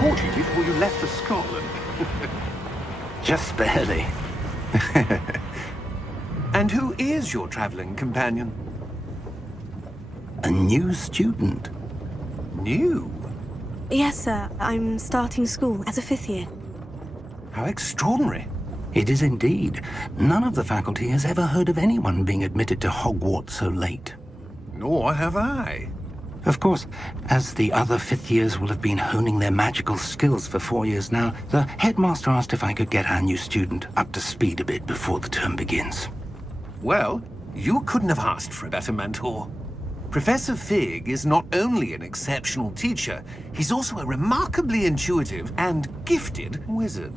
caught you before you left for Scotland. Just barely. And who is your traveling companion? A new student. New? Yes, sir. I'm starting school as a 5th year. How extraordinary. It is indeed. None of the faculty has ever heard of anyone being admitted to Hogwarts so late. Nor have I. Of course, as the other 5th years will have been honing their magical skills for 4 years now, the headmaster asked if I could get our new student up to speed a bit before the term begins. Well, you couldn't have asked for a better mentor. Professor Fig is not only an exceptional teacher, he's also a remarkably intuitive and gifted wizard.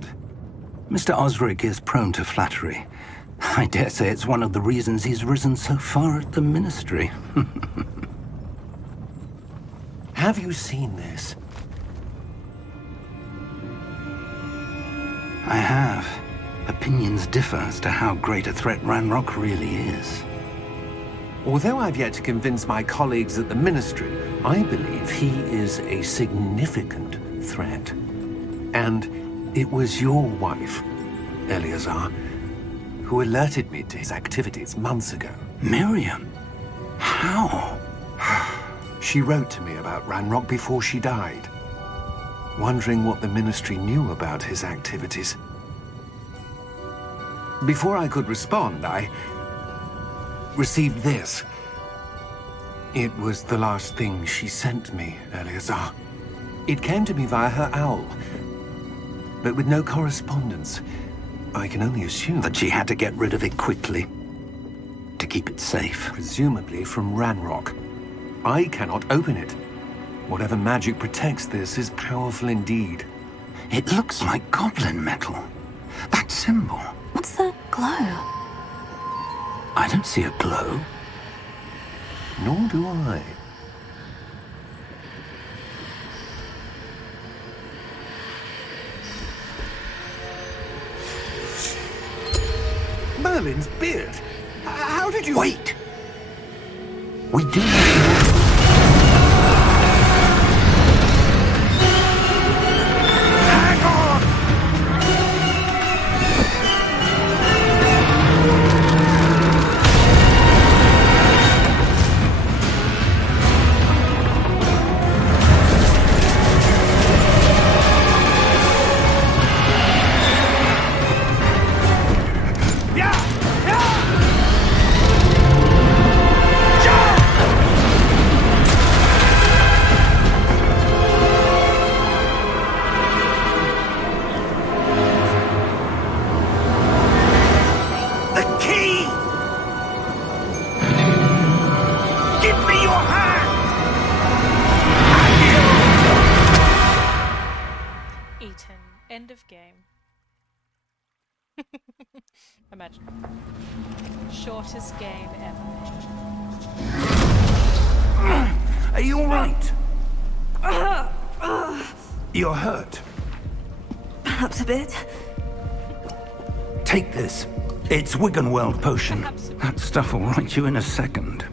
Mr. Osric is prone to flattery. I dare say it's one of the reasons he's risen so far at the Ministry. Have you seen this? I have. Opinions differ as to how great a threat Ranrock really is. Although I've yet to convince my colleagues at the Ministry, I believe he is a significant threat. And it was your wife, Eleazar, who alerted me to his activities months ago. Miriam? How? She wrote to me about Ranrock before she died, wondering what the Ministry knew about his activities. Before I could respond, I received this. It was the last thing she sent me, Eleazar. It came to me via her owl, but with no correspondence. I can only assume That she had to get rid of it quickly, to keep it safe. presumably from Ranrock. I cannot open it. Whatever magic protects this is powerful indeed. It looks like goblin metal. That symbol. What's that glow? I don't see a glow. Nor do I. Merlin's beard! How did you... Wait! We do... Hang on! End of game. Imagine. Shortest game ever. Are you all right? You're hurt. Perhaps a bit. Take this. It's Wiggenweld potion. That stuff will right you in a second.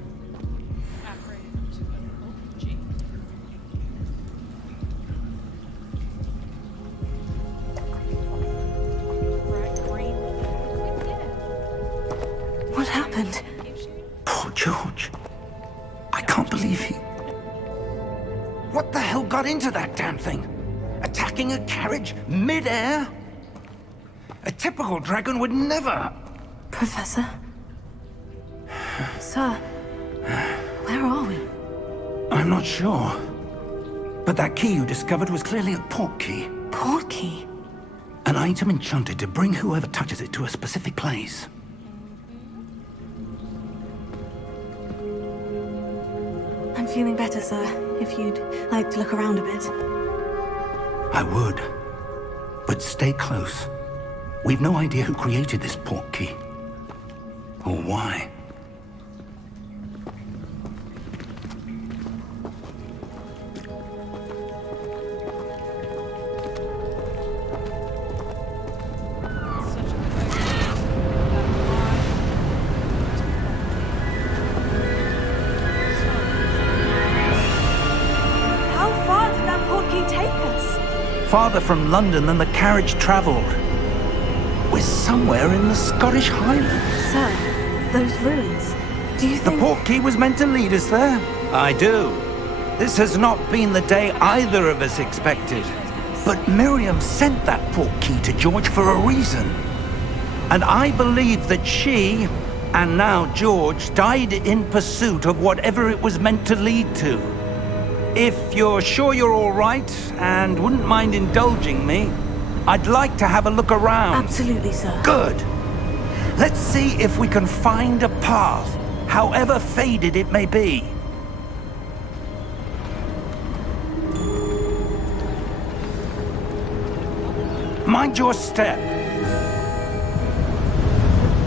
What happened? Poor George. I can't believe he... What the hell got into that damn thing? Attacking a carriage mid-air? A typical dragon would never... Professor? Sir? Where are we? I'm not sure. But that key you discovered was clearly a port key. Port key? An item enchanted to bring whoever touches it to a specific place. I'm feeling better, sir. If you'd like to look around a bit. I would. But stay close. We've no idea who created this port key. Or why. farther from London than the carriage travelled. We're somewhere in the Scottish Highlands. Sir, those ruins. Do you The think... portkey was meant to lead us there? I do. This has not been the day either of us expected. But Miriam sent that portkey to George for a reason. And I believe that she, and now George, died in pursuit of whatever it was meant to lead to. If you're sure you're all right, and wouldn't mind indulging me, I'd like to have a look around. Absolutely, sir. Good. Let's see if we can find a path, however faded it may be. Mind your step.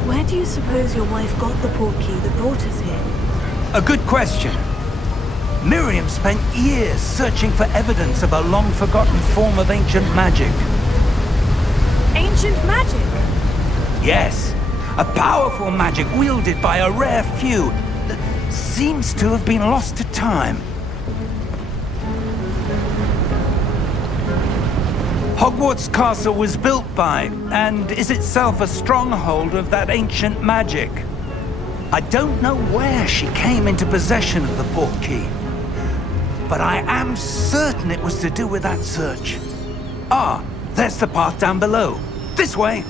Where do you suppose your wife got the portkey that brought us here? A good question. Miriam spent years searching for evidence of a long-forgotten form of ancient magic. Ancient magic? Yes, a powerful magic wielded by a rare few that seems to have been lost to time. Hogwarts Castle was built by, and is itself a stronghold of that ancient magic. I don't know where she came into possession of the portkey, but I am certain it was to do with that search. Ah, there's the path down below. This way.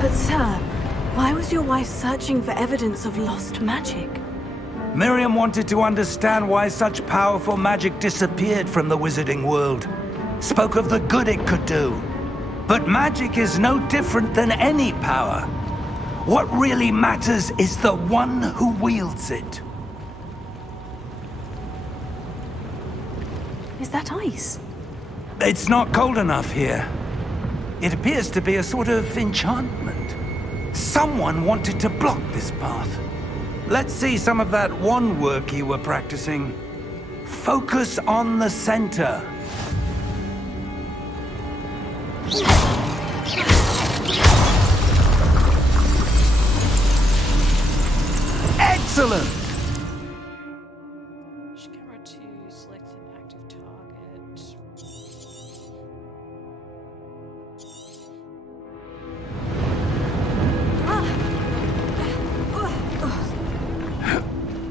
But sir, why was your wife searching for evidence of lost magic? Miriam wanted to understand why such powerful magic disappeared from the wizarding world. Spoke of the good it could do. But magic is no different than any power. What really matters is the one who wields it. Is that ice? It's not cold enough here. It appears to be a sort of enchantment. Someone wanted to block this path. Let's see some of that wand work you were practicing. Focus on the center. Excellent! Push camera to select an active target.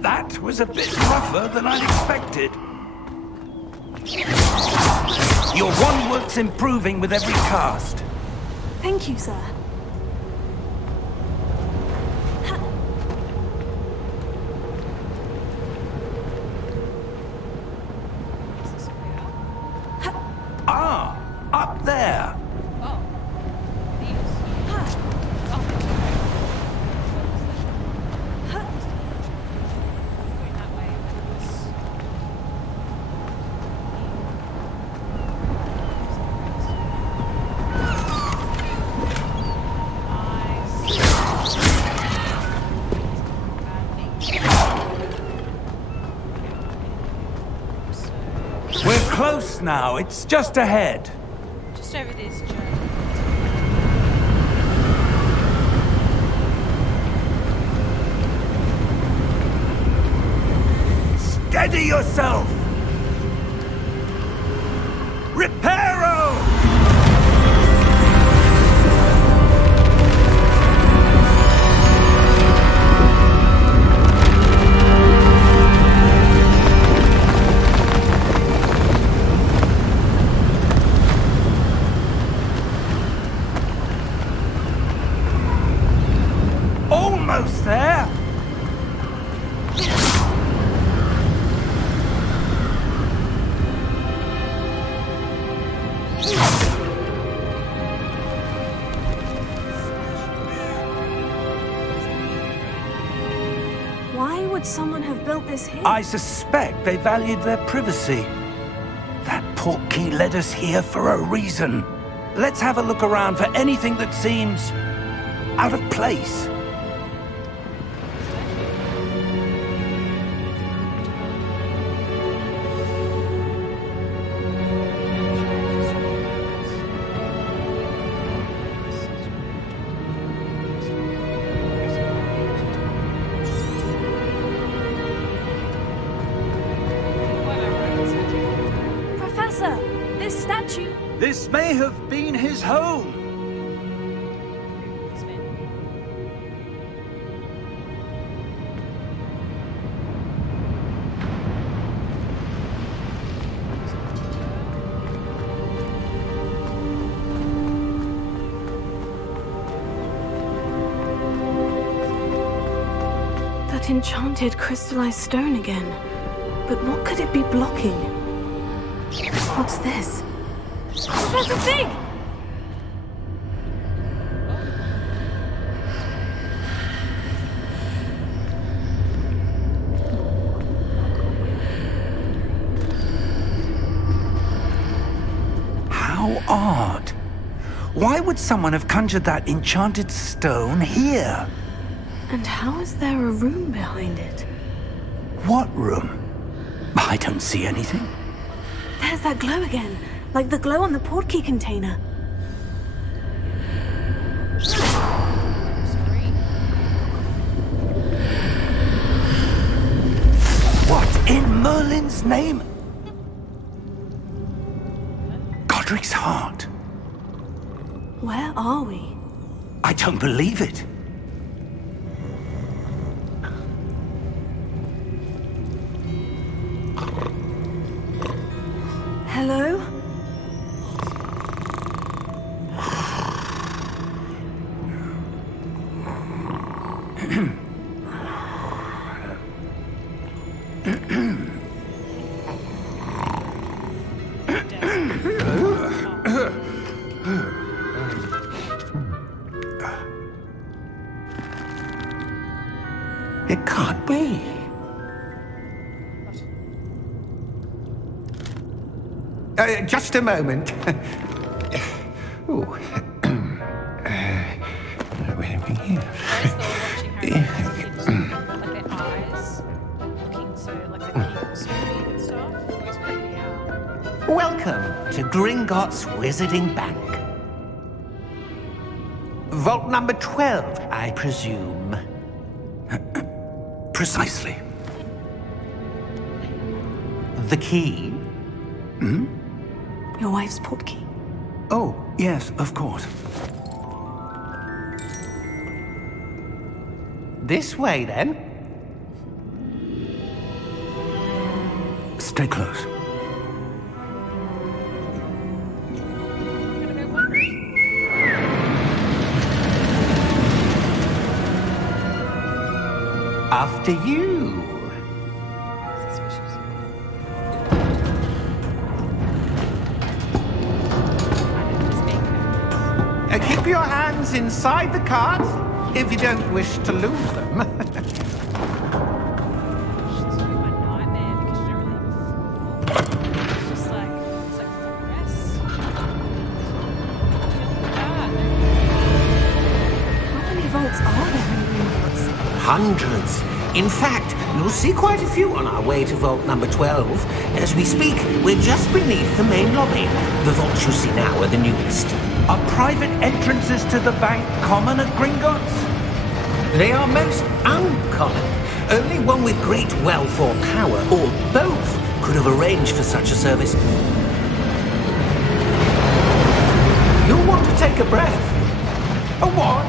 That was a bit rougher than I'd expected. Your wand work's improving with every cast. Thank you, sir. Is this where? Ah, up there. Oh. These. Oh. Going that way. We're close now. It's just ahead. Just over this journey. Steady yourself! Reparo! Almost there! Why would someone have built this here? I suspect they valued their privacy. That portkey led us here for a reason. Let's have a look around for anything that seems out of place. This may have been his home. It's been. That enchanted crystallized stone again. But what could it be blocking? What's this? Professor Fig! How odd. Why would someone have conjured that enchanted stone here? And how is there a room behind it? What room? I don't see anything. There's that glow again, like the glow on the portkey container. What in Merlin's name? Godric's heart. Where are we? I don't believe it. Hello? It can't be. Just a moment. Ooh. Wait a minute. Whereas they were watching Harry Potter, like their eyes looking so, like the people so big and stuff. It always freaked me out. Welcome to Gringotts Wizarding Bank. Vault number 12, I presume. Precisely. The key? Your wife's portkey. Oh, yes, of course. This way, then. Stay close. I'm gonna go wondering. After you. Suspicious. Keep your hands inside the cart if you don't wish to lose them. It's gonna be my nightmare because you don't really have a floor. It's just like, it's like footrest. How many vaults are there in Gringotts? Hundreds. In fact, you'll see quite a few on our way to vault number 12. As we speak, we're just beneath the main lobby. The vaults you see now are the newest. Are private entrances to the bank common at Gringotts? They are most uncommon. Only one with great wealth or power, or both, could have arranged for such a service. You'll want to take a breath. A what?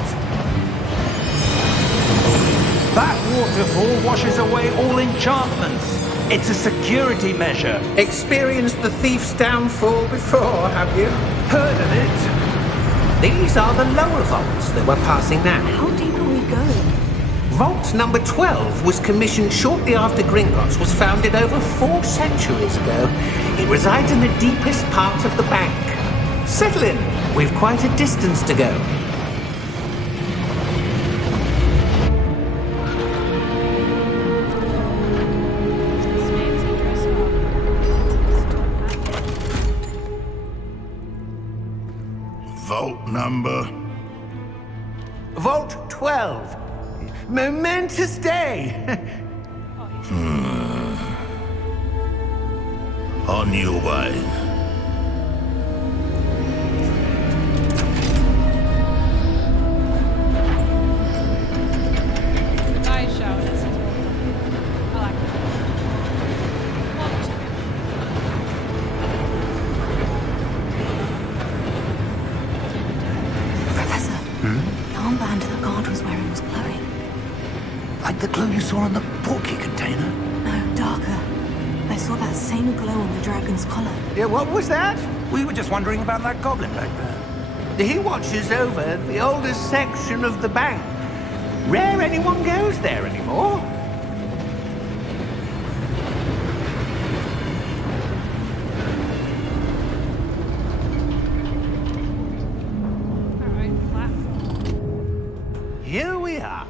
That waterfall washes away all enchantments. It's a security measure. Experienced the thief's downfall before, have you? Heard of it? These are the lower vaults that we're passing now. How deep are we going? Vault number 12 was commissioned shortly after Gringotts was founded over 4 centuries ago. It resides in the deepest part of the bank. Settle in. We've quite a distance to go. This fancy dress up. Vault number. Vault 12. Momentous day. On your way. The guy showed us as well. I like it. Well, The armband the guard was wearing was glowing. Like the glow you saw on the porky container? No, darker. I saw that same glow on the dragon's collar. Yeah, what was that? We were just wondering about that goblin back there. He watches over the oldest section of the bank. Rare anyone goes there anymore. Our own platform. Here we are.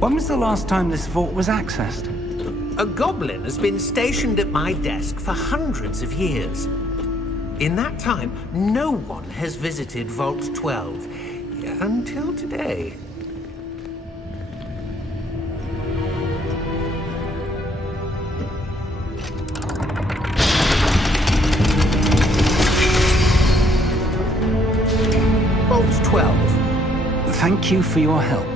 When was the last time this vault was accessed? A goblin has been stationed at my desk for hundreds of years. In that time, no one has visited Vault 12 until today. Vault 12. Thank you for your help.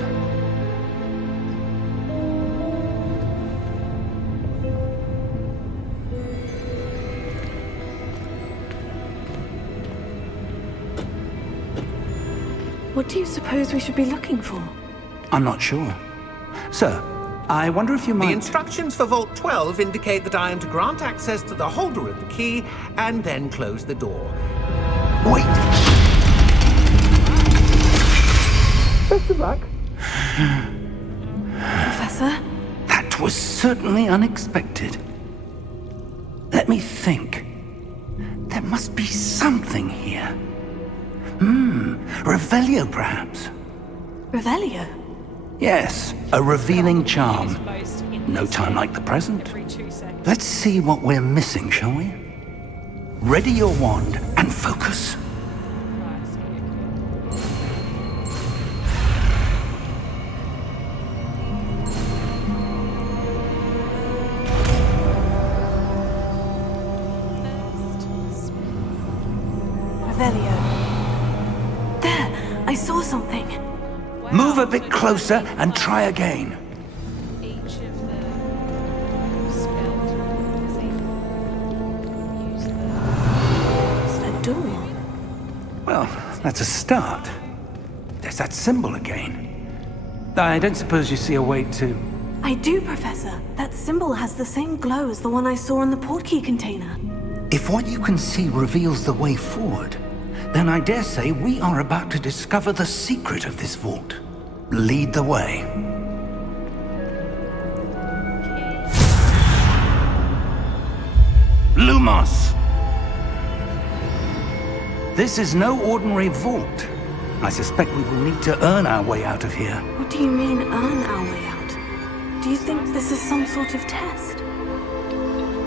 What do you suppose we should be looking for? I'm not sure. Sir, I wonder if you The might... instructions for Vault 12 indicate that I am to grant access to the holder of the key and then close the door. Wait! Best of luck. Professor? That was certainly unexpected. Let me think. There must be something here. Revelio, perhaps? Revelio? Yes, a revealing charm. Most in No this time game, like the present. Every 2 seconds. Let's see what we're missing, shall we? Ready your wand and focus. Right, skip. First, Revelio. There! I saw something. wow, Move a bit so closer you and can try again. each of the spells is use the A door. Well, that's a start. There's that symbol again. I don't suppose you see a way to... I do, Professor. That symbol has the same glow as the one I saw in the portkey container. If what you can see reveals the way forward, then I dare say we are about to discover the secret of this vault. Lead the way. Lumos! This is no ordinary vault. I suspect we will need to earn our way out of here. What do you mean, earn our way out? Do you think this is some sort of test?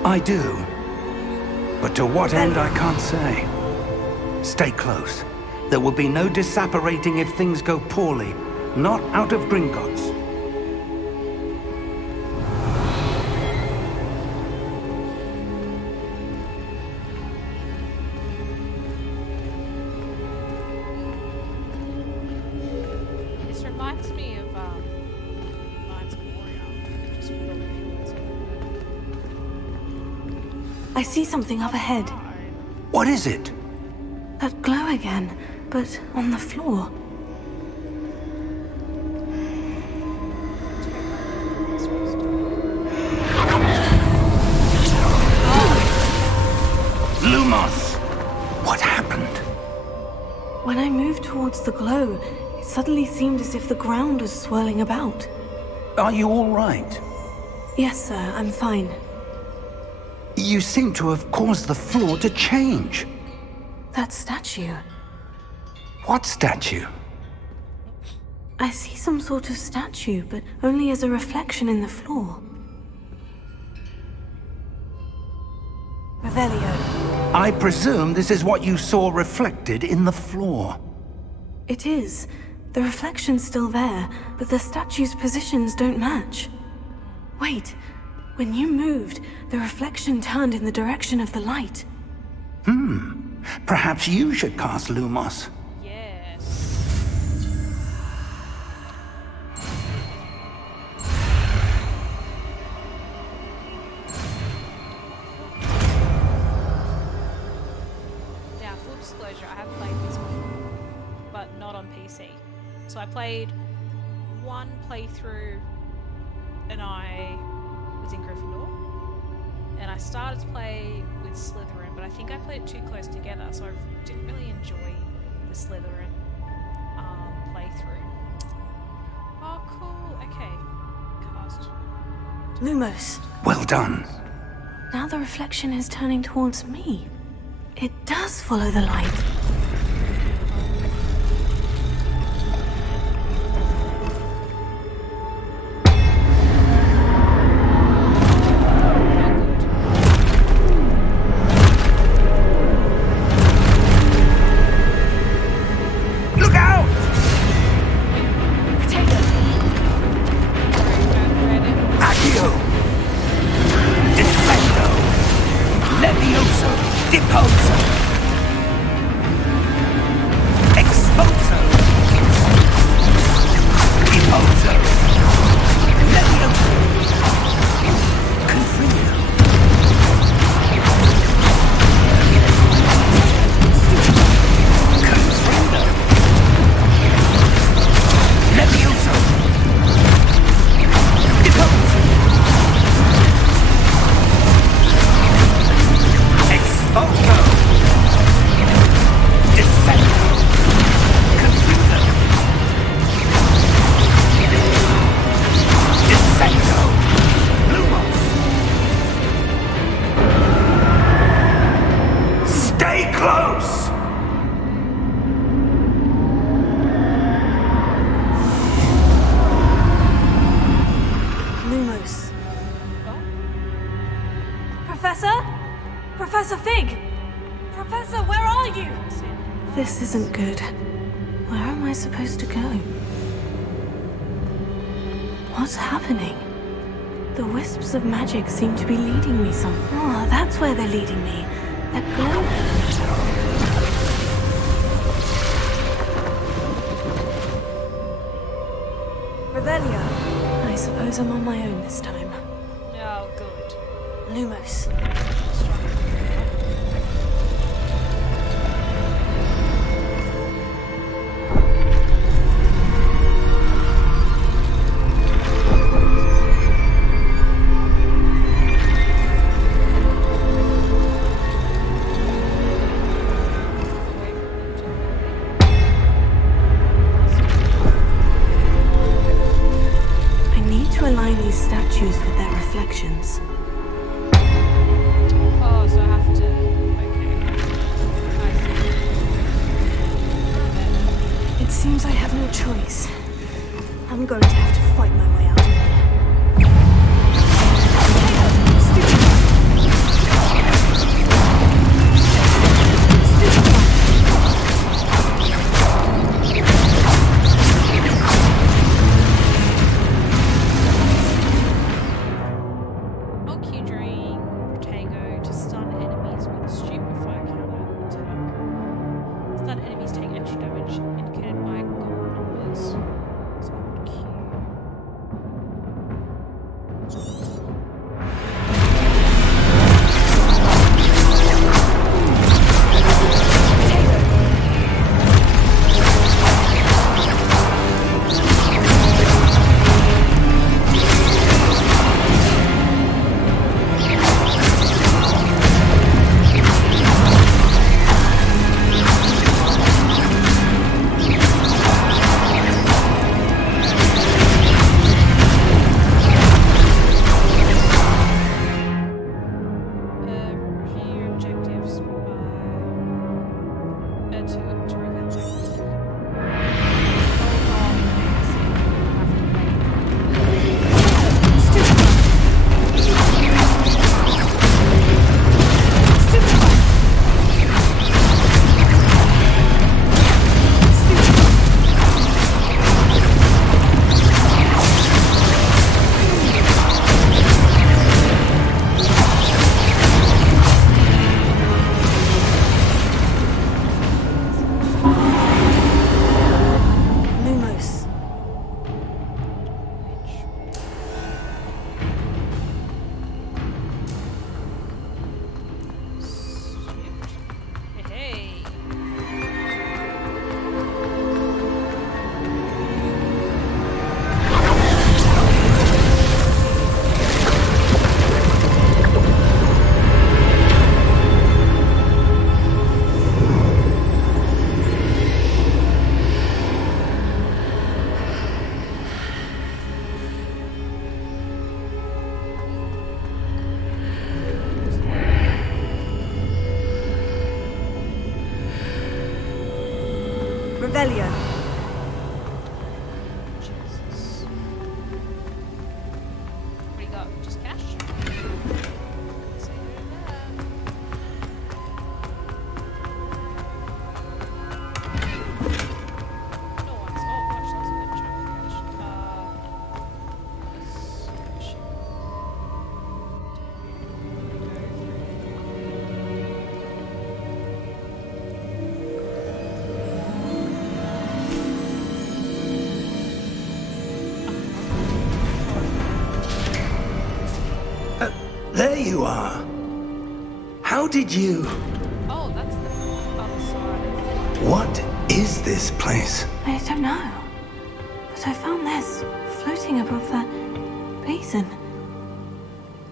I do. But to what end, I can't say. Stay close. There will be no disapparating if things go poorly. Not out of Gringotts. This reminds me of Knights of Warrior. Just really feels I see something up ahead. What is it? That glow again, but on the floor. Lumos! What happened? When I moved towards the glow, it suddenly seemed as if the ground was swirling about. Are you all right? Yes, sir, I'm fine. You seem to have caused the floor to change. That statue. What statue? I see some sort of statue, but only as a reflection in the floor. Revelio. I presume this is what you saw reflected in the floor. It is. The reflection's still there, but the statue's positions don't match. Wait. When you moved, the reflection turned in the direction of the light. Perhaps you should cast Lumos. yes. disclosure, I have played this one, but not on PC. So I played one playthrough and I was in Gryffindor. And I started to play with Slytherin, but I think I played it too close together, so I didn't really enjoy the Slytherin playthrough. Oh, cool. Okay. Cast. Lumos. Well done. Now the reflection is turning towards me. It does follow the light. Look out! Potato. Accio! Defendo! Levioso! Deposo! Exposo! Deposo! Levioso! Confringo! Confringo! Levioso! Deposo! Exposo! Descendo! Confuso! Descendo! Lumos! Stay close! Lumos. Professor? Professor Fig! Professor, where are you? This isn't good. Where am I supposed to go? What's happening? The wisps of magic seem to be leading me somewhere. Oh, that's where they're leading me. That glow. Revelio. I suppose I'm on my own this time. Oh, good. Lumos. I need to align these statues with their reflections. Oh, so I have to. Okay. I see. It seems I have no choice. I'm going to have to fight my way out of here. Stupid one. Stupid one. Okay, during Protego to stun enemies with stupefy counter attack. Stun enemies take extra damage indicated by gold numbers. So Q. Revelio. Jesus. What do you got? Just cash? See that. No one's. Oh gosh, that's a good chunk of cash. Shit. There you are. How did you... Oh, that's the other side. What is this place? I don't know. But I found this floating above that basin.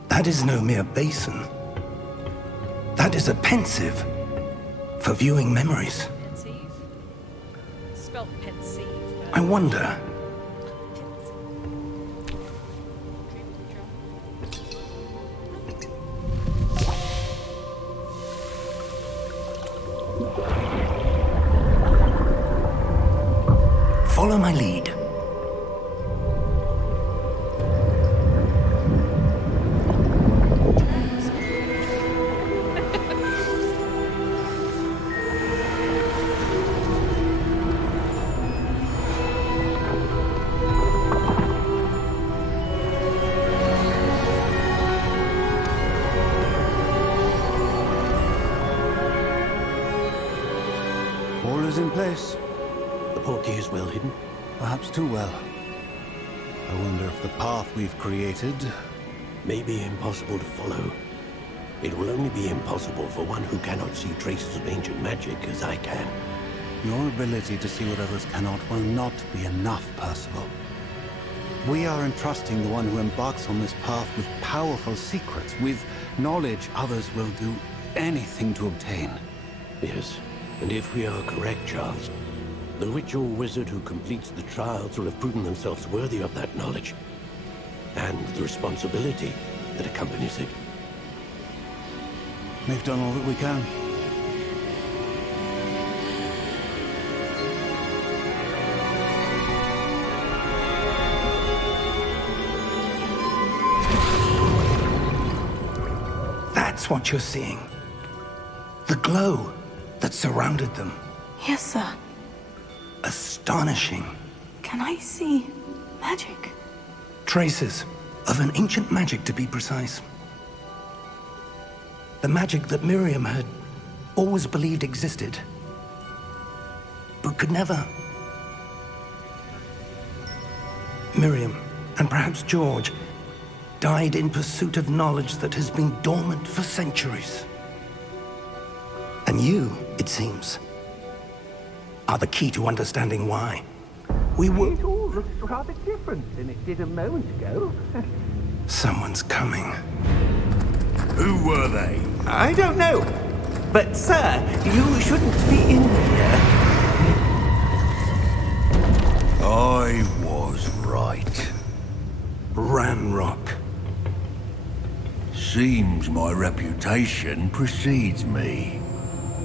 That is no mere basin. That is a pensive for viewing memories. Pensieve? Spelled pensieve. But I wonder, follow my lead. All is in place. The portkey is well hidden. Perhaps too well. I wonder if the path we've created... May be impossible to follow. It will only be impossible for one who cannot see traces of ancient magic as I can. Your ability to see what others cannot will not be enough, Percival. We are entrusting the one who embarks on this path with powerful secrets, with knowledge others will do anything to obtain. Yes, and if we are correct, Charles, the witch or wizard who completes the trials will have proven themselves worthy of that knowledge, and the responsibility that accompanies it. We've done all that we can. That's what you're seeing. The glow that surrounded them. Yes, sir. Astonishing. Can I see magic? Traces of an ancient magic, to be precise. The magic that Miriam had always believed existed, but could never. Miriam, and perhaps George, died in pursuit of knowledge that has been dormant for centuries. And you, it seems, are the key to understanding why. We were... It all looks rather different than it did a moment ago. Someone's coming. Who were they? I don't know. But, sir, you shouldn't be in here. I was right. Ranrock. Seems my reputation precedes me.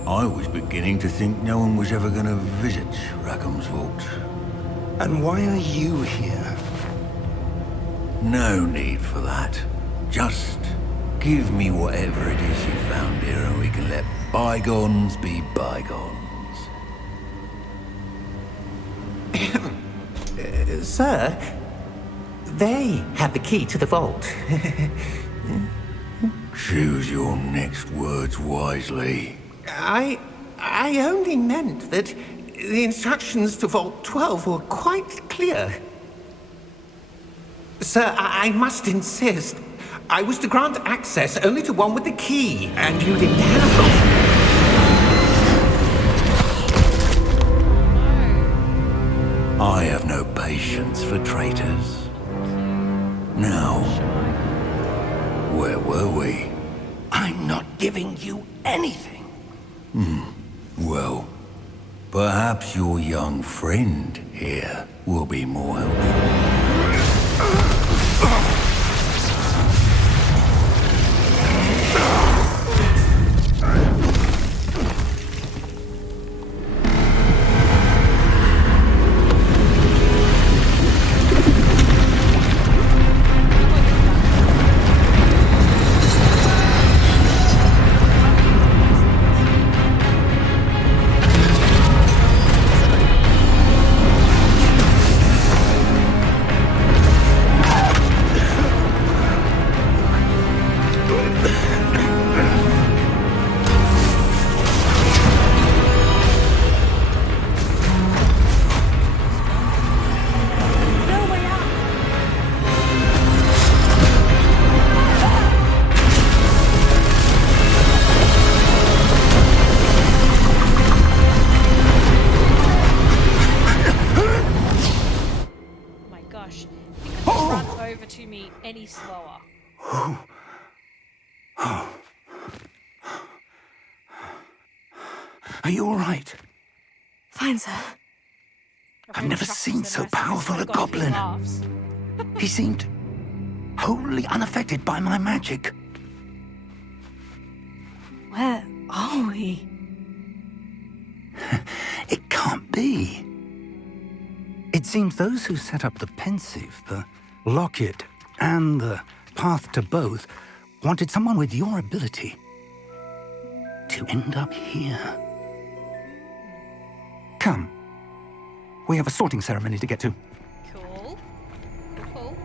I was beginning to think no one was ever going to visit Rackham's vault. And why are you here? No need for that. Just give me whatever it is you found here and we can let bygones be bygones. Sir, they have the key to the vault. Choose your next words wisely. I only meant that the instructions to Vault 12 were quite clear. Sir, I must insist. I was to grant access only to one with the key, and you didn't have them. I have no patience for traitors. Now, where were we? I'm not giving you anything. Well, perhaps your young friend here will be more helpful. Are you all right? Fine, sir. I've never seen so powerful a goblin. Laughs. He seemed wholly unaffected by my magic. Where are we? It can't be. It seems those who set up the pensive, the locket, and the path to both wanted someone with your ability to end up here. Come. We have a sorting ceremony to get to. Cool. Cool.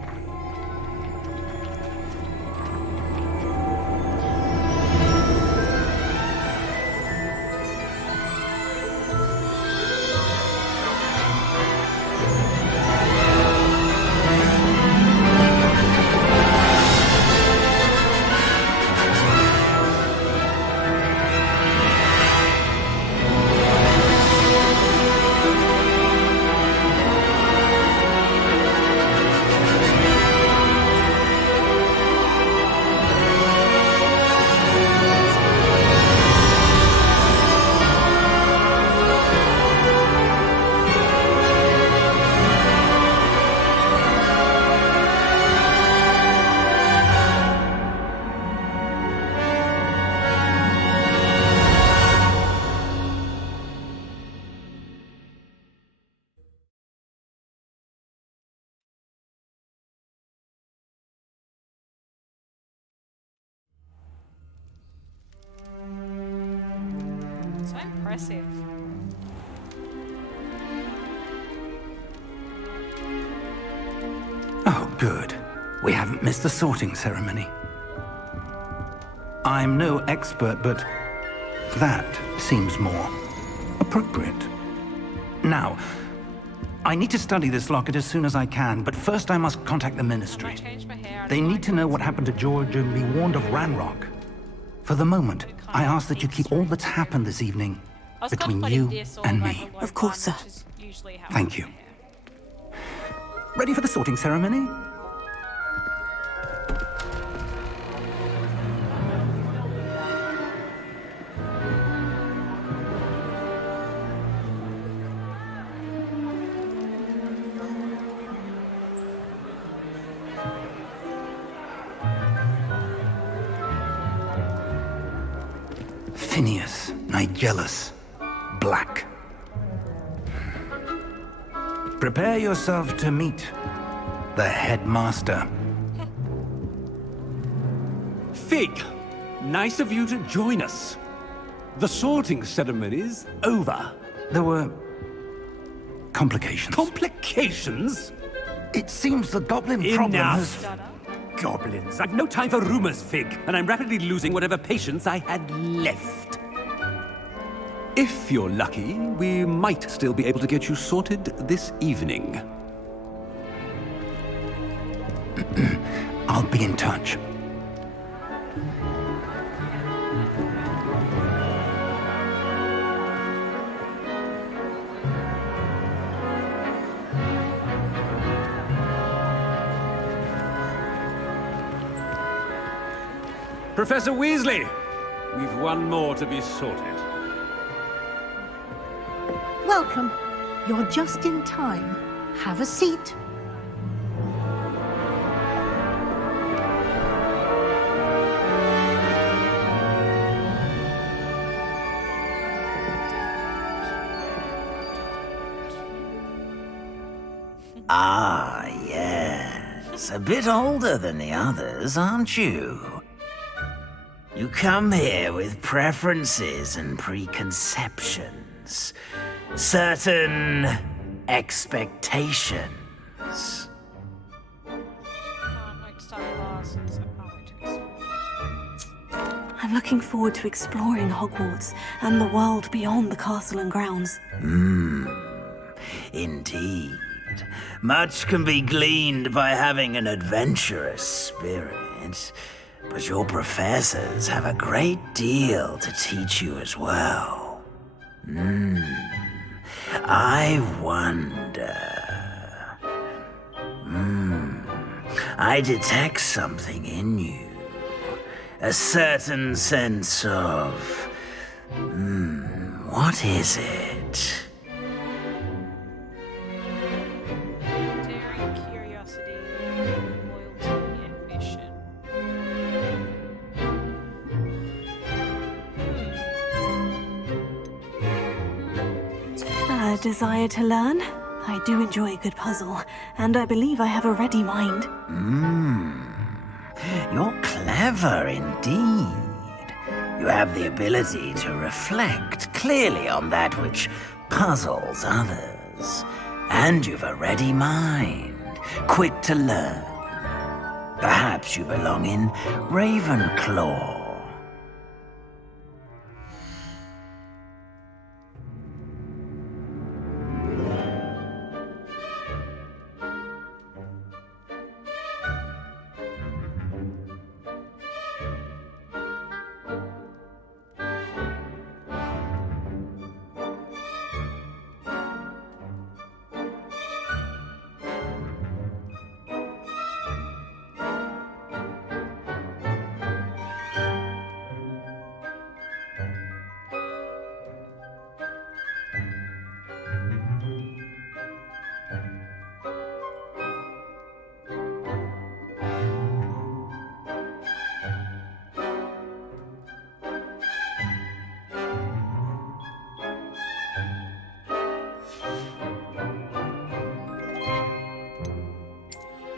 So impressive. Oh, good. We haven't missed the sorting ceremony. I'm no expert, but that seems more appropriate. Now, I need to study this locket as soon as I can, but first I must contact the Ministry. I changed my hair. They need to know what happened to George and be warned of Ranrock. For the moment, I ask that you keep all that's happened this evening between you and me. Of course, sir. Thank you. Ready for the sorting ceremony? Phineas, Nigellus, Black. Prepare yourself to meet the headmaster. Fig, nice of you to join us. The sorting ceremony's over. There were complications. Complications? It seems the goblin problem has... Enough. Goblins. I've no time for rumors, Fig, and I'm rapidly losing whatever patience I had left. If you're lucky, we might still be able to get you sorted this evening. I'll be in touch. Professor Weasley, we've one more to be sorted. Welcome. You're just in time. Have a seat. Ah, yes. A bit older than the others, aren't you? You come here with preferences and preconceptions. Certain expectations. I'm looking forward to exploring Hogwarts and the world beyond the castle and grounds. Indeed. Much can be gleaned by having an adventurous spirit, but your professors have a great deal to teach you as well. I wonder... I detect something in you. A certain sense of... What is it? Daring, curiosity, loyalty, ambition. A desire to learn? I do enjoy a good puzzle, and I believe I have a ready mind. You're clever indeed. You have the ability to reflect clearly on that which puzzles others. And you've a ready mind, quick to learn. Perhaps you belong in Ravenclaw.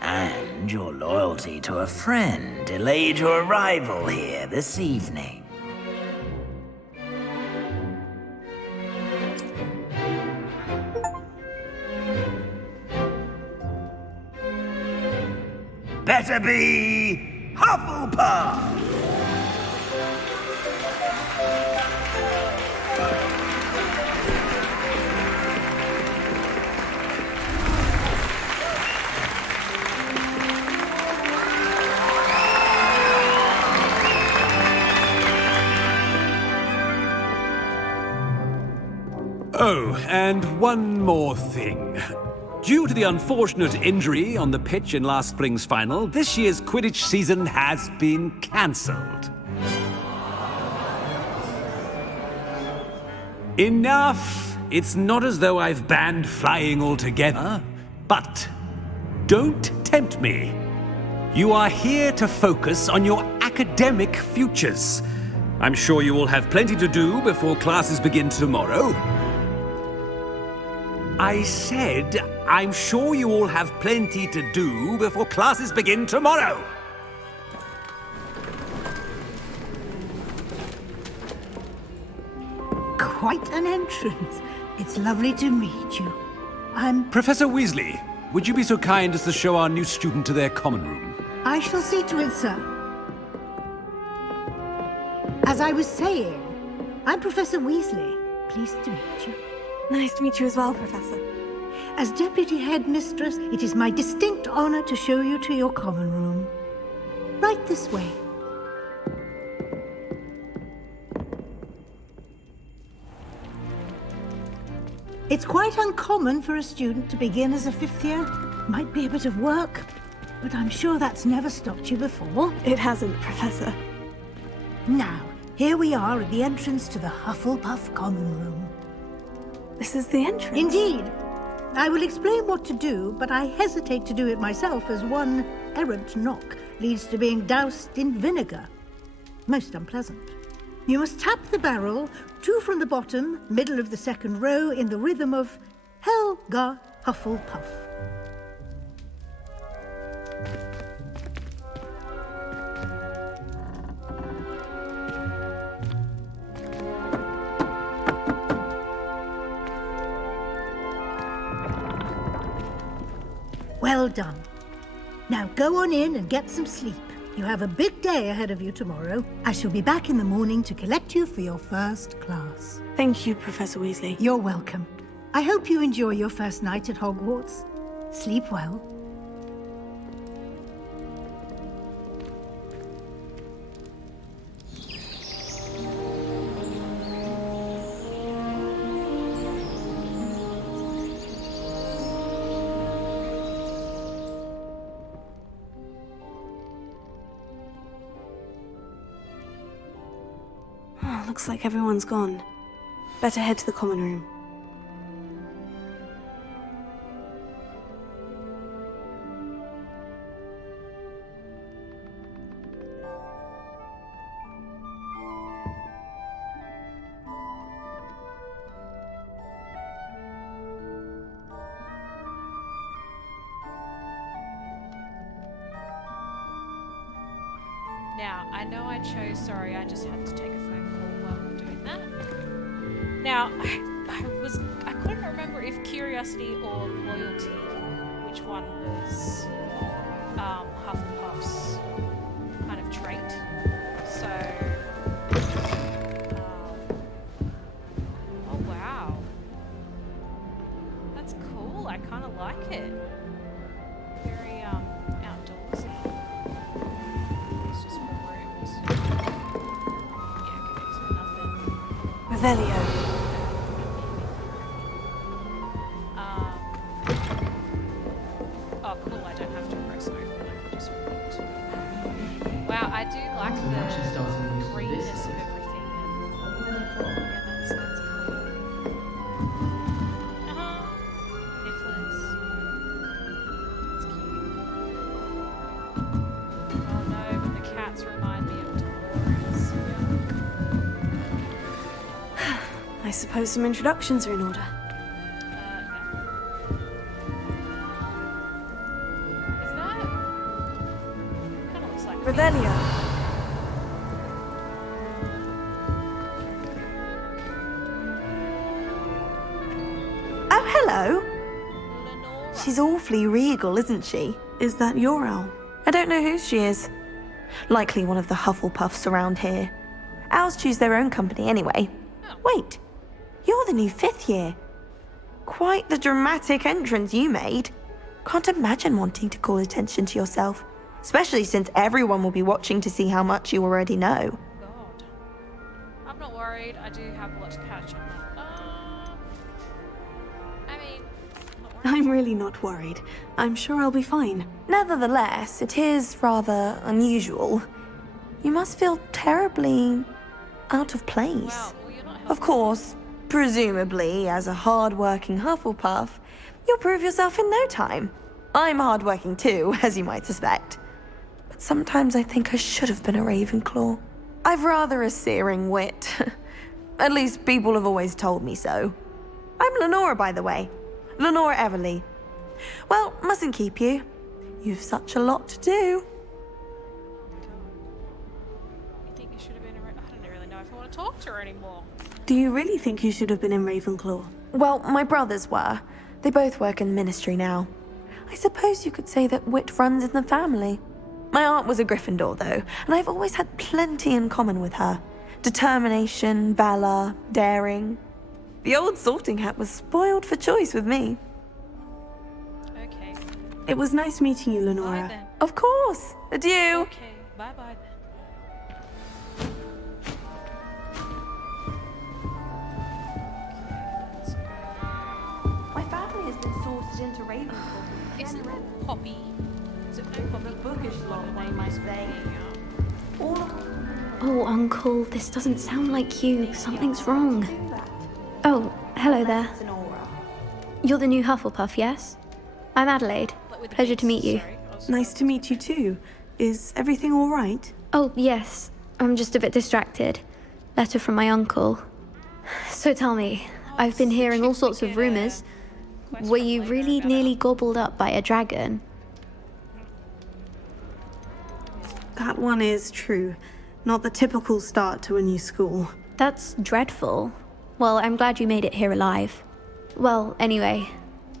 And your loyalty to a friend delayed your arrival here this evening. Better be Hufflepuff! Oh, and one more thing. Due to the unfortunate injury on the pitch in last spring's final, this year's Quidditch season has been cancelled. Enough! It's not as though I've banned flying altogether, but don't tempt me. You are here to focus on your academic futures. I'm sure you will have plenty to do before classes begin tomorrow. I said, I'm sure you all have plenty to do before classes begin tomorrow. Quite an entrance. It's lovely to meet you. I'm... Professor Weasley, would you be so kind as to show our new student to their common room? I shall see to it, sir. As I was saying, I'm Professor Weasley. Pleased to meet you. Nice to meet you as well, Professor. As Deputy Headmistress, it is my distinct honor to show you to your common room. Right this way. It's quite uncommon for a student to begin as a fifth year. Might be a bit of work, but I'm sure that's never stopped you before. It hasn't, Professor. Now, here we are at the entrance to the Hufflepuff common room. This is the entrance? Indeed. I will explain what to do, but I hesitate to do it myself as one errant knock leads to being doused in vinegar. Most unpleasant. You must tap the barrel, 2 from the bottom, middle of the second row, in the rhythm of Helga Hufflepuff. Well done. Now go on in and get some sleep. You have a big day ahead of you tomorrow. I shall be back in the morning to collect you for your first class. Thank you, Professor Weasley. You're welcome. I hope you enjoy your first night at Hogwarts. Sleep well. Looks like everyone's gone. Better head to the common room. Now, I know I chose, sorry, I just had to take a phone call while we were doing that. Now, I couldn't remember if curiosity or loyalty, which one was Hufflepuff's kind of trait. So, oh wow. That's cool, I kind of like it. Very, outdoorsy. It's just for rooms. Yeah, okay, so nothing. Revelio. Oh, cool, I don't have to press open, I can just read. Wow, I do like the greenness of everything. Yeah, that's cool. Nicholas. That's cute. Oh no, but the cats remind me of Dolores. I suppose some introductions are in order. Is that? Kind of looks like Revelio. Oh, hello. Lenora. She's awfully regal, isn't she? Is that your owl? I don't know who she is. Likely one of the Hufflepuffs around here. Owls choose their own company anyway. Oh. Wait, you're the new 5th year. Quite the dramatic entrance you made. Can't imagine wanting to call attention to yourself, especially since everyone will be watching to see how much you already know. God. I'm not worried. I do have a lot to catch on. I mean, I'm not worried. I'm really not worried. I'm sure I'll be fine. Nevertheless, it is rather unusual. You must feel terribly out of place. Wow, well, you're not Of course, presumably, as a hard-working Hufflepuff, you'll prove yourself in no time. I'm hard-working too, as you might suspect. But sometimes I think I should have been a Ravenclaw. I've rather a searing wit. At least people have always told me so. I'm Lenora, by the way. Lenora Everly. Well, mustn't keep you. You've such a lot to do. You think you should have been I don't really know if I want to talk to her anymore. Do you really think you should have been in Ravenclaw? Well, my brothers were. They both work in the ministry now. I suppose you could say that wit runs in the family. My aunt was a Gryffindor, though, and I've always had plenty in common with her. Determination, valor, daring. The old sorting hat was spoiled for choice with me. Okay. It was nice meeting you, Bye Lenora. then. Of course. Adieu. Okay. Bye-bye then. Let's go. My family has been sorted into Ravenclaw. Isn't that Poppy? Is it no Poppy? Bookish lot, Her one name might is say. Poppy, All of Oh, Uncle, this doesn't sound like you. Something's wrong. Oh, hello there. You're the new Hufflepuff, yes? I'm Adelaide. Like with the Pleasure to beats, meet you. sorry. I was- Nice to meet you too. Is everything all right? Oh, yes. I'm just a bit distracted. Letter from my uncle. So tell me, I've been hearing all sorts of rumors. Quest Were from you later really about nearly gobbled up by a dragon? That one is true. Not the typical start to a new school. That's dreadful. Well, I'm glad you made it here alive. Well, anyway,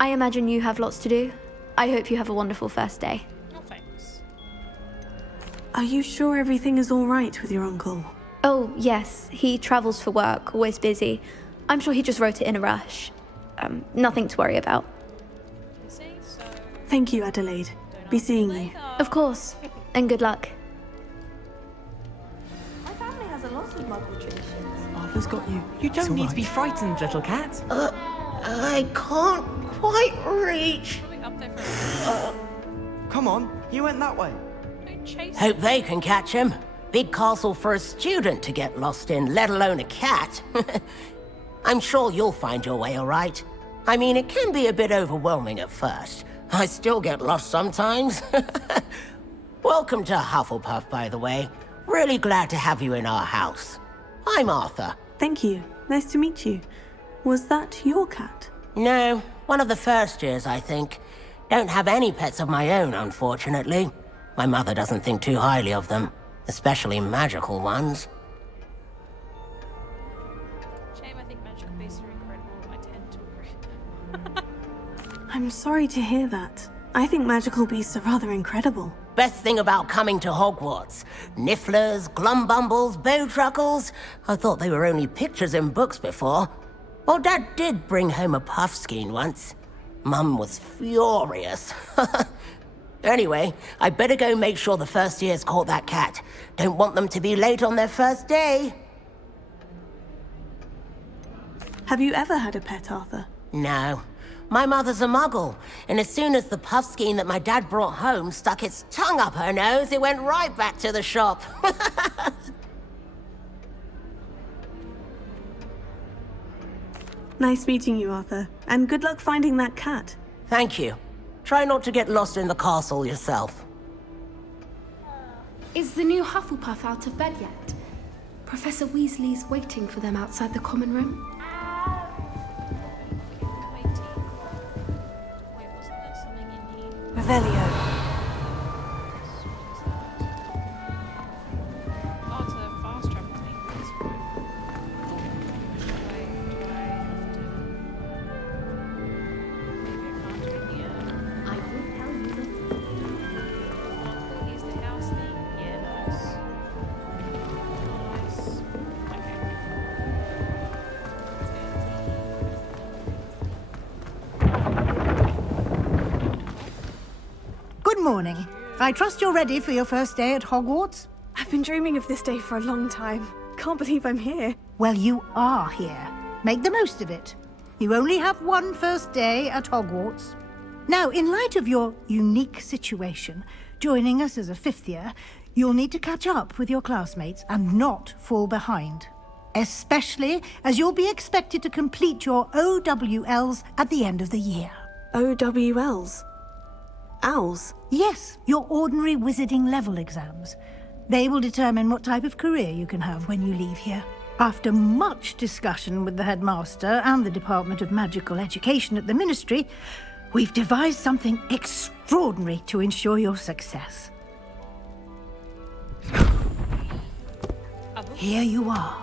I imagine you have lots to do. I hope you have a wonderful first day. Oh, thanks. Are you sure everything is all right with your uncle? Oh, yes, he travels for work, always busy. I'm sure he just wrote it in a rush. Nothing to worry about. You see, so Thank you, Adelaide. don't Be ask me seeing you. later. Of course, and good luck. my family has a lot of muggle traditions. Arthur's got you. You don't need to be frightened, little cat. I can't quite reach. Going up there for Come on, you went that way. don't chase Hope they can catch him. Big castle for a student to get lost in, let alone a cat. I'm sure you'll find your way all right. I mean, it can be a bit overwhelming at first. I still get lost sometimes. Welcome to Hufflepuff, by the way. Really glad to have you in our house. I'm Arthur. Thank you. Nice to meet you. Was that your cat? No, one of the first years, I think. Don't have any pets of my own, unfortunately. My mother doesn't think too highly of them, especially magical ones. Shame, I think magical beasts are incredible. I tend to agree. I'm sorry to hear that. I think magical beasts are rather incredible. Best thing about coming to Hogwarts. Nifflers, glumbumbles, bowtruckles. I thought they were only pictures in books before. Well, Dad did bring home a puffskein once. Mum was furious. Anyway, I better go make sure the first years caught that cat. Don't want them to be late on their first day. Have you ever had a pet, Arthur? No. My mother's a muggle, and as soon as the puffskein that my dad brought home stuck its tongue up her nose, it went right back to the shop. Nice meeting you, Arthur. And good luck finding that cat. Thank you. Try not to get lost in the castle yourself. Is the new Hufflepuff out of bed yet? Professor Weasley's waiting for them outside the common room. Revelio. Oh, it's a fast travel thing. I will tell you the Is the house thing? Yeah, nice. Nice. Good morning. I trust you're ready for your first day at Hogwarts? I've been dreaming of this day for a long time. Can't believe I'm here. Well, you are here. Make the most of it. You only have one first day at Hogwarts. Now, in light of your unique situation, joining us as a fifth year, you'll need to catch up with your classmates and not fall behind. Especially as you'll be expected to complete your OWLs at the end of the year. OWLs? Owls? Yes, your ordinary wizarding level exams. They will determine what type of career you can have when you leave here. After much discussion with the headmaster and the Department of Magical Education at the Ministry, we've devised something extraordinary to ensure your success. Here you are.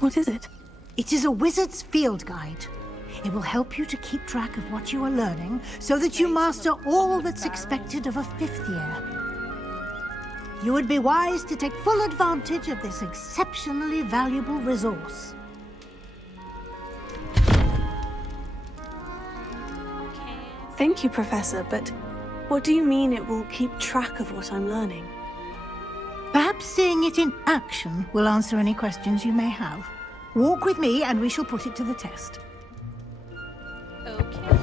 What is it? It is a wizard's field guide. It will help you to keep track of what you are learning so that you master all that's expected of a fifth year. You would be wise to take full advantage of this exceptionally valuable resource. Thank you, Professor, but what do you mean it will keep track of what I'm learning? Perhaps seeing it in action will answer any questions you may have. Walk with me and we shall put it to the test. Okay.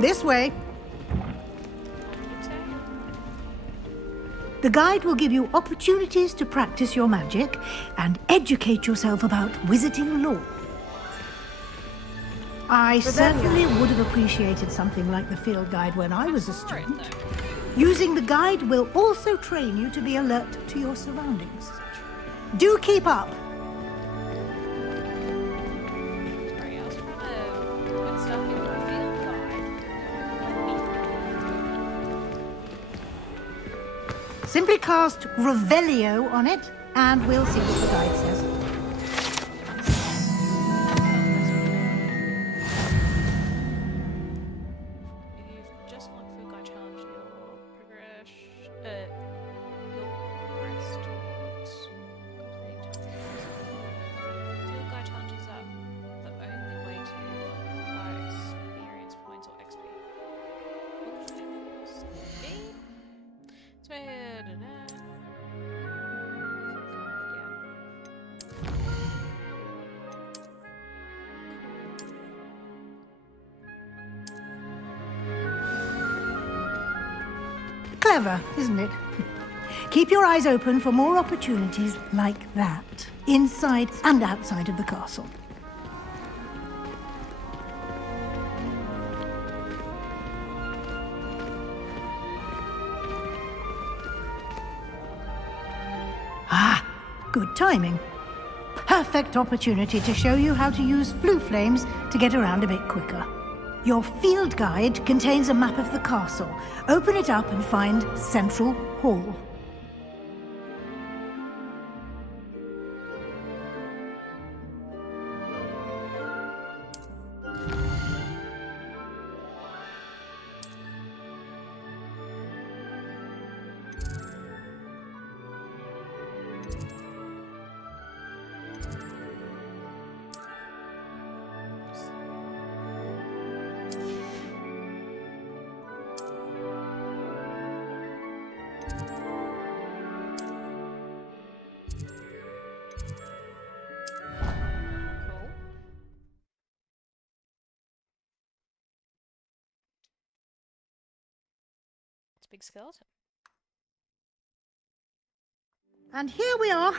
This way. The guide will give you opportunities to practice your magic and educate yourself about wizarding lore. I certainly would have appreciated something like the field guide when I was a student. Using the guide will also train you to be alert to your surroundings. Do keep up! Sorry, I was trying to put stuff in the field guide. Simply cast Revelio on it, and we'll see what the guide says. Clever, isn't it? Keep your eyes open for more opportunities like that, inside and outside of the castle. Ah, good timing. Perfect opportunity to show you how to use flue flames to get around a bit quicker. Your field guide contains a map of the castle. Open it up and find Central Hall. Big skeleton. And here we are.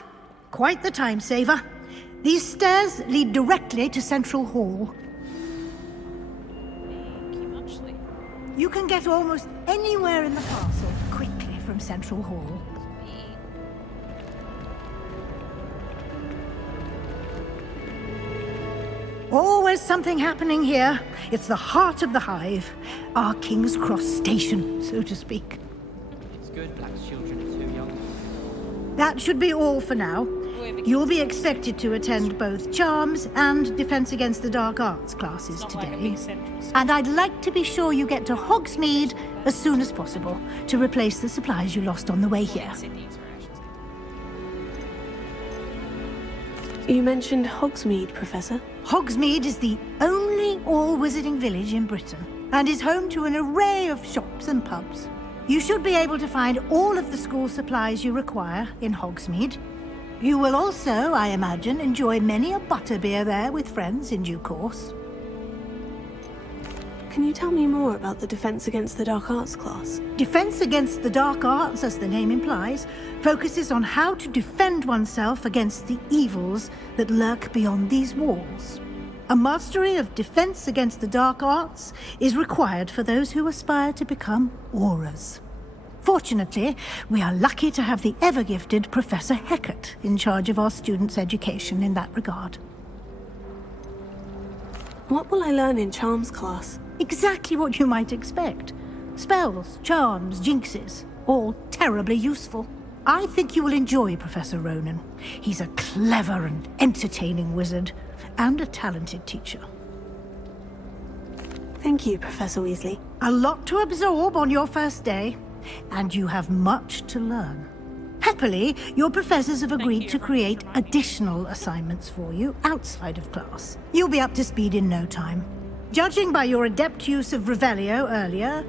Quite the time saver. These stairs lead directly to Central Hall. Thank you muchly. You can get almost anywhere in the castle quickly from Central Hall. Always something happening here. It's the heart of the hive. Our King's Cross station, so to speak. It's good Black's children are too young. That should be all for now. You'll be expected to attend both Charms and Defense Against the Dark Arts classes today. And I'd like to be sure you get to Hogsmeade as soon as possible to replace the supplies you lost on the way here. You mentioned Hogsmeade, Professor. Hogsmeade is the only all-wizarding village in Britain and is home to an array of shops and pubs. You should be able to find all of the school supplies you require in Hogsmeade. You will also, I imagine, enjoy many a butterbeer there with friends in due course. Can you tell me more about the Defense Against the Dark Arts class? Defense Against the Dark Arts, as the name implies, focuses on how to defend oneself against the evils that lurk beyond these walls. A mastery of Defense Against the Dark Arts is required for those who aspire to become Aurors. Fortunately, we are lucky to have the ever-gifted Professor Hecat in charge of our students' education in that regard. What will I learn in Charms class? Exactly what you might expect. Spells, charms, jinxes, all terribly useful. I think you will enjoy Professor Ronan. He's a clever and entertaining wizard, and a talented teacher. Thank you, Professor Weasley. A lot to absorb on your first day, and you have much to learn. Happily, your professors have agreed to create additional assignments for you outside of class. You'll be up to speed in no time. Judging by your adept use of Revelio earlier,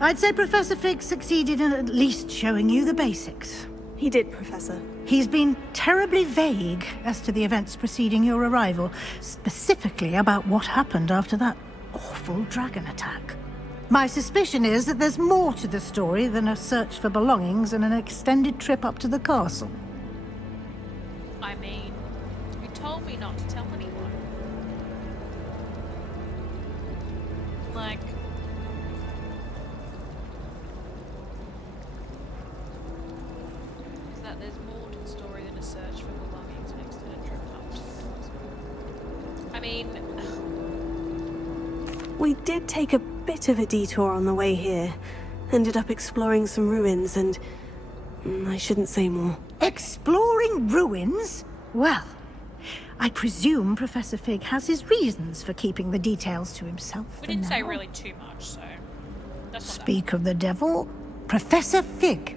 I'd say Professor Fig succeeded in at least showing you the basics. He did, Professor. He's been terribly vague as to the events preceding your arrival, specifically about what happened after that awful dragon attack. My suspicion is that there's more to the story than a search for belongings and an extended trip up to the castle. I mean, you told me not to tell anyone. Like... is that there's more to the story than a search for belongings and extended trip up to the castle. I mean... We did take a bit of a detour on the way here. Ended up exploring some ruins and... I shouldn't say more. Exploring ruins? Well, I presume Professor Fig has his reasons for keeping the details to himself. We didn't say really too much, so... that's not Speak of the devil, Professor Fig.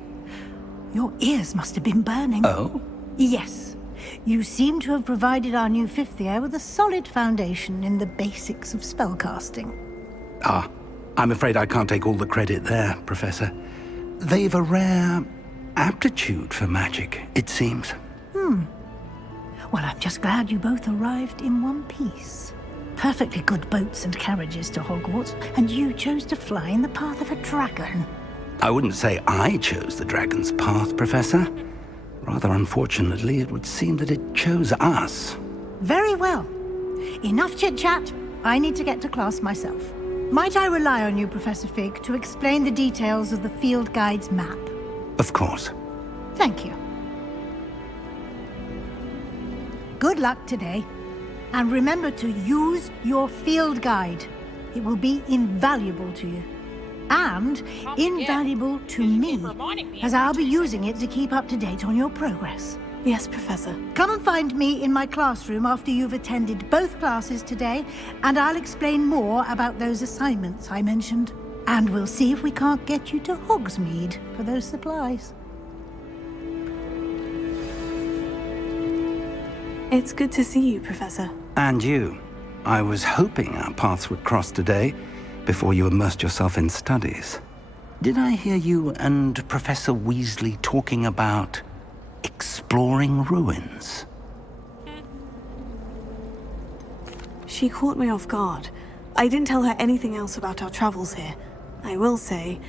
Your ears must have been burning. Oh? Yes. You seem to have provided our new fifth year with a solid foundation in the basics of spellcasting. Ah, I'm afraid I can't take all the credit there, Professor. They've a rare aptitude for magic, it seems. Well, I'm just glad you both arrived in one piece. Perfectly good boats and carriages to Hogwarts, and you chose to fly in the path of a dragon. I wouldn't say I chose the dragon's path, Professor. Rather unfortunately, it would seem that it chose us. Very well. Enough chit-chat. I need to get to class myself. Might I rely on you, Professor Fig, to explain the details of the field guide's map? Of course. Thank you. Good luck today. And remember to use your field guide. It will be invaluable to you. And invaluable to me, as I'll be using it to keep up to date on your progress. Yes, Professor. Come and find me in my classroom after you've attended both classes today, and I'll explain more about those assignments I mentioned. And we'll see if we can't get you to Hogsmeade for those supplies. It's good to see you, Professor. And you. I was hoping our paths would cross today, before you immersed yourself in studies. Did I hear you and Professor Weasley talking about exploring ruins? She caught me off guard. I didn't tell her anything else about our travels here. I will say,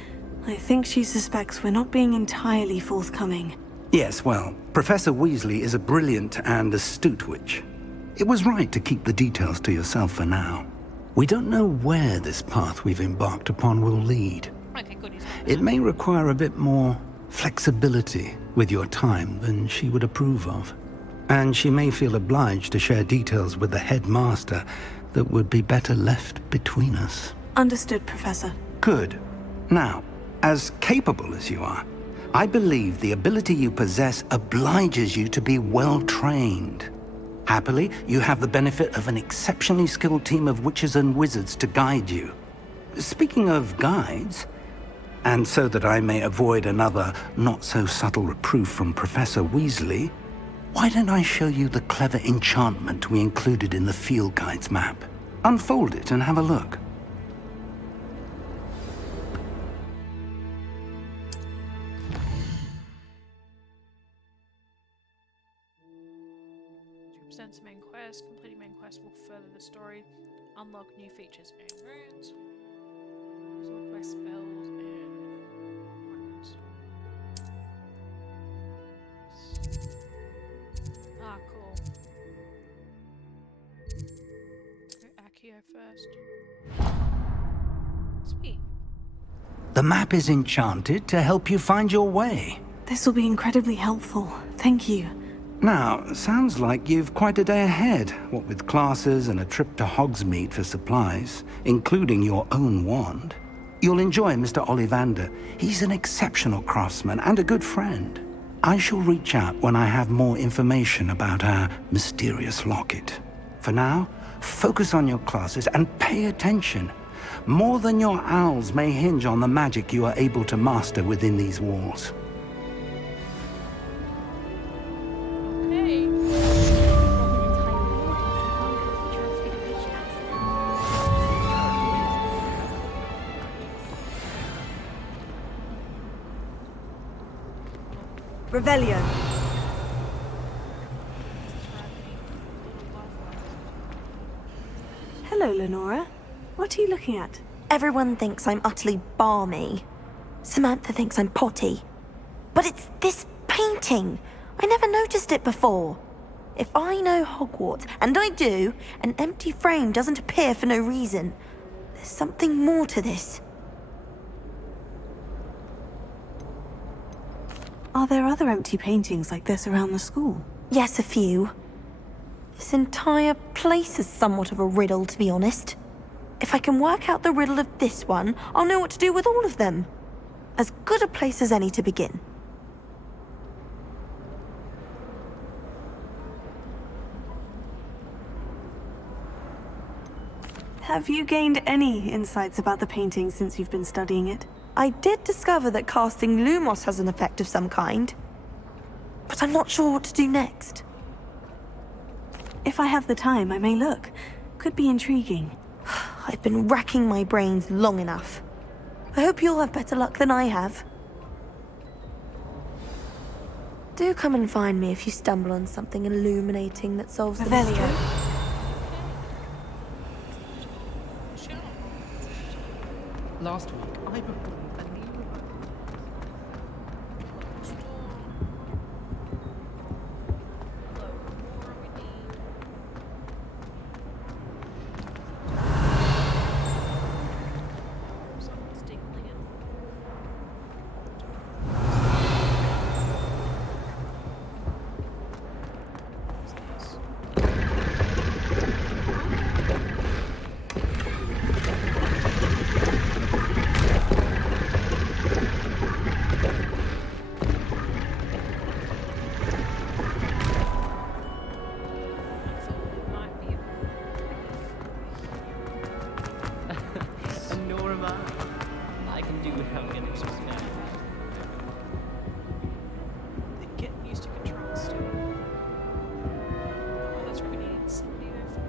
I think she suspects we're not being entirely forthcoming. Yes, well, Professor Weasley is a brilliant and astute witch. It was right to keep the details to yourself for now. We don't know where this path we've embarked upon will lead. Okay, good. It may require a bit more flexibility with your time than she would approve of. And she may feel obliged to share details with the headmaster that would be better left between us. Understood, Professor. Good. Now, as capable as you are, I believe the ability you possess obliges you to be well trained. Happily, you have the benefit of an exceptionally skilled team of witches and wizards to guide you. Speaking of guides, and so that I may avoid another not-so-subtle reproof from Professor Weasley, why don't I show you the clever enchantment we included in the field guide's map? Unfold it and have a look. Presents main quest. Completing main quest will further the story. Unlock new features and runes. Absorb my spells and appointments. Ah, cool. Go Accio first. Sweet. The map is enchanted to help you find your way. This will be incredibly helpful. Thank you. Now, sounds like you've quite a day ahead, what with classes and a trip to Hogsmeade for supplies, including your own wand. You'll enjoy Mr. Ollivander. He's an exceptional craftsman and a good friend. I shall reach out when I have more information about our mysterious locket. For now, focus on your classes and pay attention. More than your owls may hinge on the magic you are able to master within these walls. Revelio. Hello, Lenora. What are you looking at? Everyone thinks I'm utterly balmy. Samantha thinks I'm potty. But it's this painting. I never noticed it before. If I know Hogwarts, and I do, an empty frame doesn't appear for no reason. There's something more to this. Are there other empty paintings like this around the school? Yes, a few. This entire place is somewhat of a riddle, to be honest. If I can work out the riddle of this one, I'll know what to do with all of them. As good a place as any to begin. Have you gained any insights about the painting since you've been studying it? I did discover that casting Lumos has an effect of some kind. But I'm not sure what to do next. If I have the time, I may look. Could be intriguing. I've been racking my brains long enough. I hope you'll have better luck than I have. Do come and find me if you stumble on something illuminating that solves the mystery. Last week, I performed a new how I'm getting used to getting used to controls still. Oh, that's right, we need somebody over.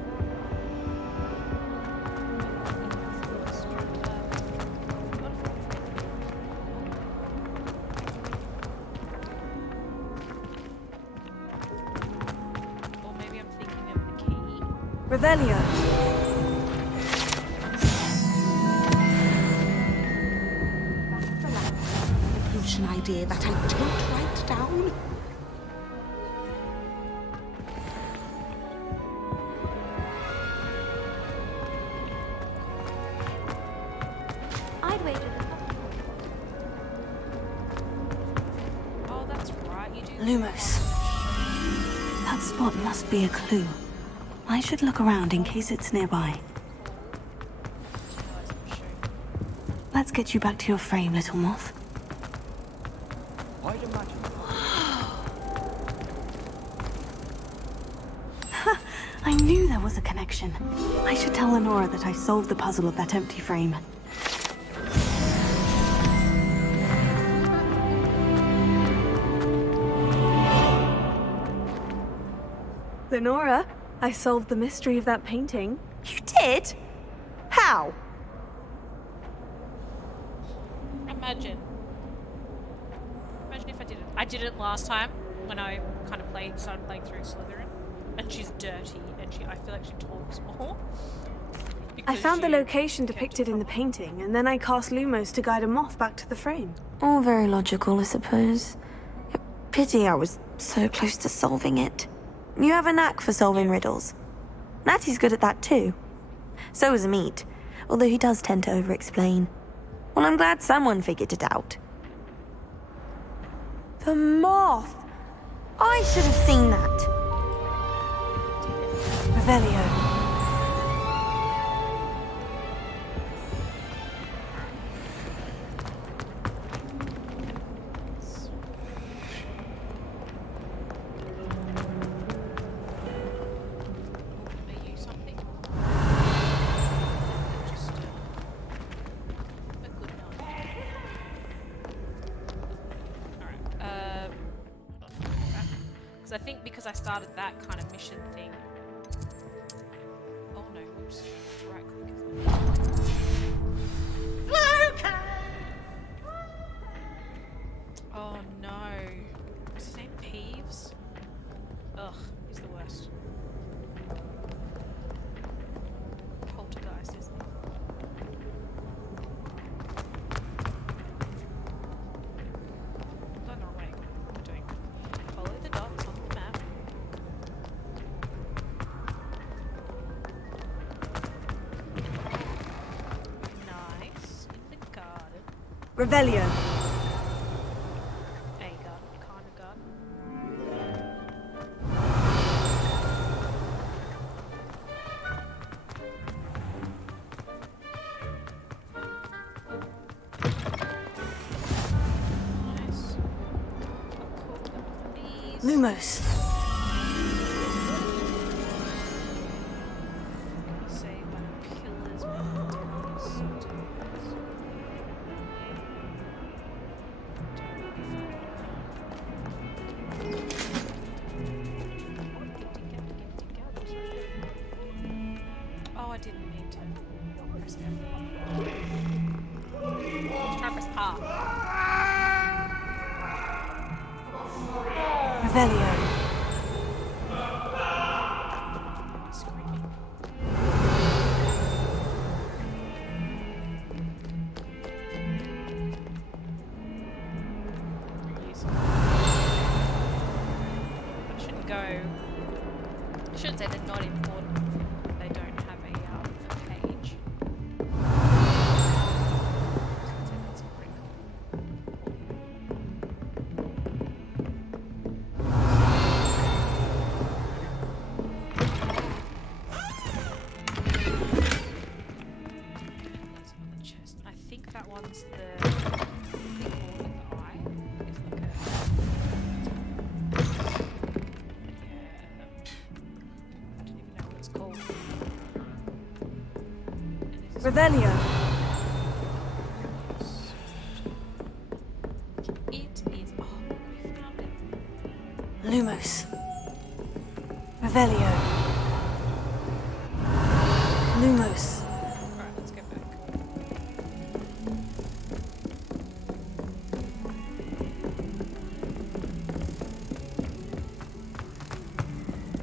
Or maybe I'm thinking of the key. Revelio. An idea that I don't write down. I'd waited. Oh, that's right, you do. Lumos. That spot must be a clue. I should look around in case it's nearby. Let's get you back to your frame, little moth. I'd imagine. I knew there was a connection. I should tell Lenora that I solved the puzzle of that empty frame. Lenora, I solved the mystery of that painting. You did? How? Imagine if I did it. I did it last time when I kind of started playing through Slytherin, and she's dirty, and I feel like she talks more. I found the location depicted in the painting, and then I cast Lumos to guide a moth back to the frame. All very logical, I suppose. Pity I was so close to solving it. You have a knack for solving riddles. Natty's good at that too. So is Amit, although he does tend to over-explain. Well, I'm glad someone figured it out. The moth! I should have seen that. Revelio. I think because I started that kind of mission thing. Oh no, whoops. Right click. Oh no. What's his name? Peeves? Ugh, he's the worst. Poltergeist, isn't he? Going the wrong way. What am I doing? Follow the dots on the map. Nice. In the garden. Revelio. A garden, kind of garden. Nice. Cool. Lumos. Oh, I didn't mean to. Press F. Try to press R. Revelio. Screwed me. Please. I shouldn't go. I shouldn't say they're not important. They don't have a page. That's pretty cool. That's another chest. I think that one's the thing with the eye. It's like a. I don't even know what it's called. Revelio. Lumos. Revelio. Lumos. Alright, let's go back.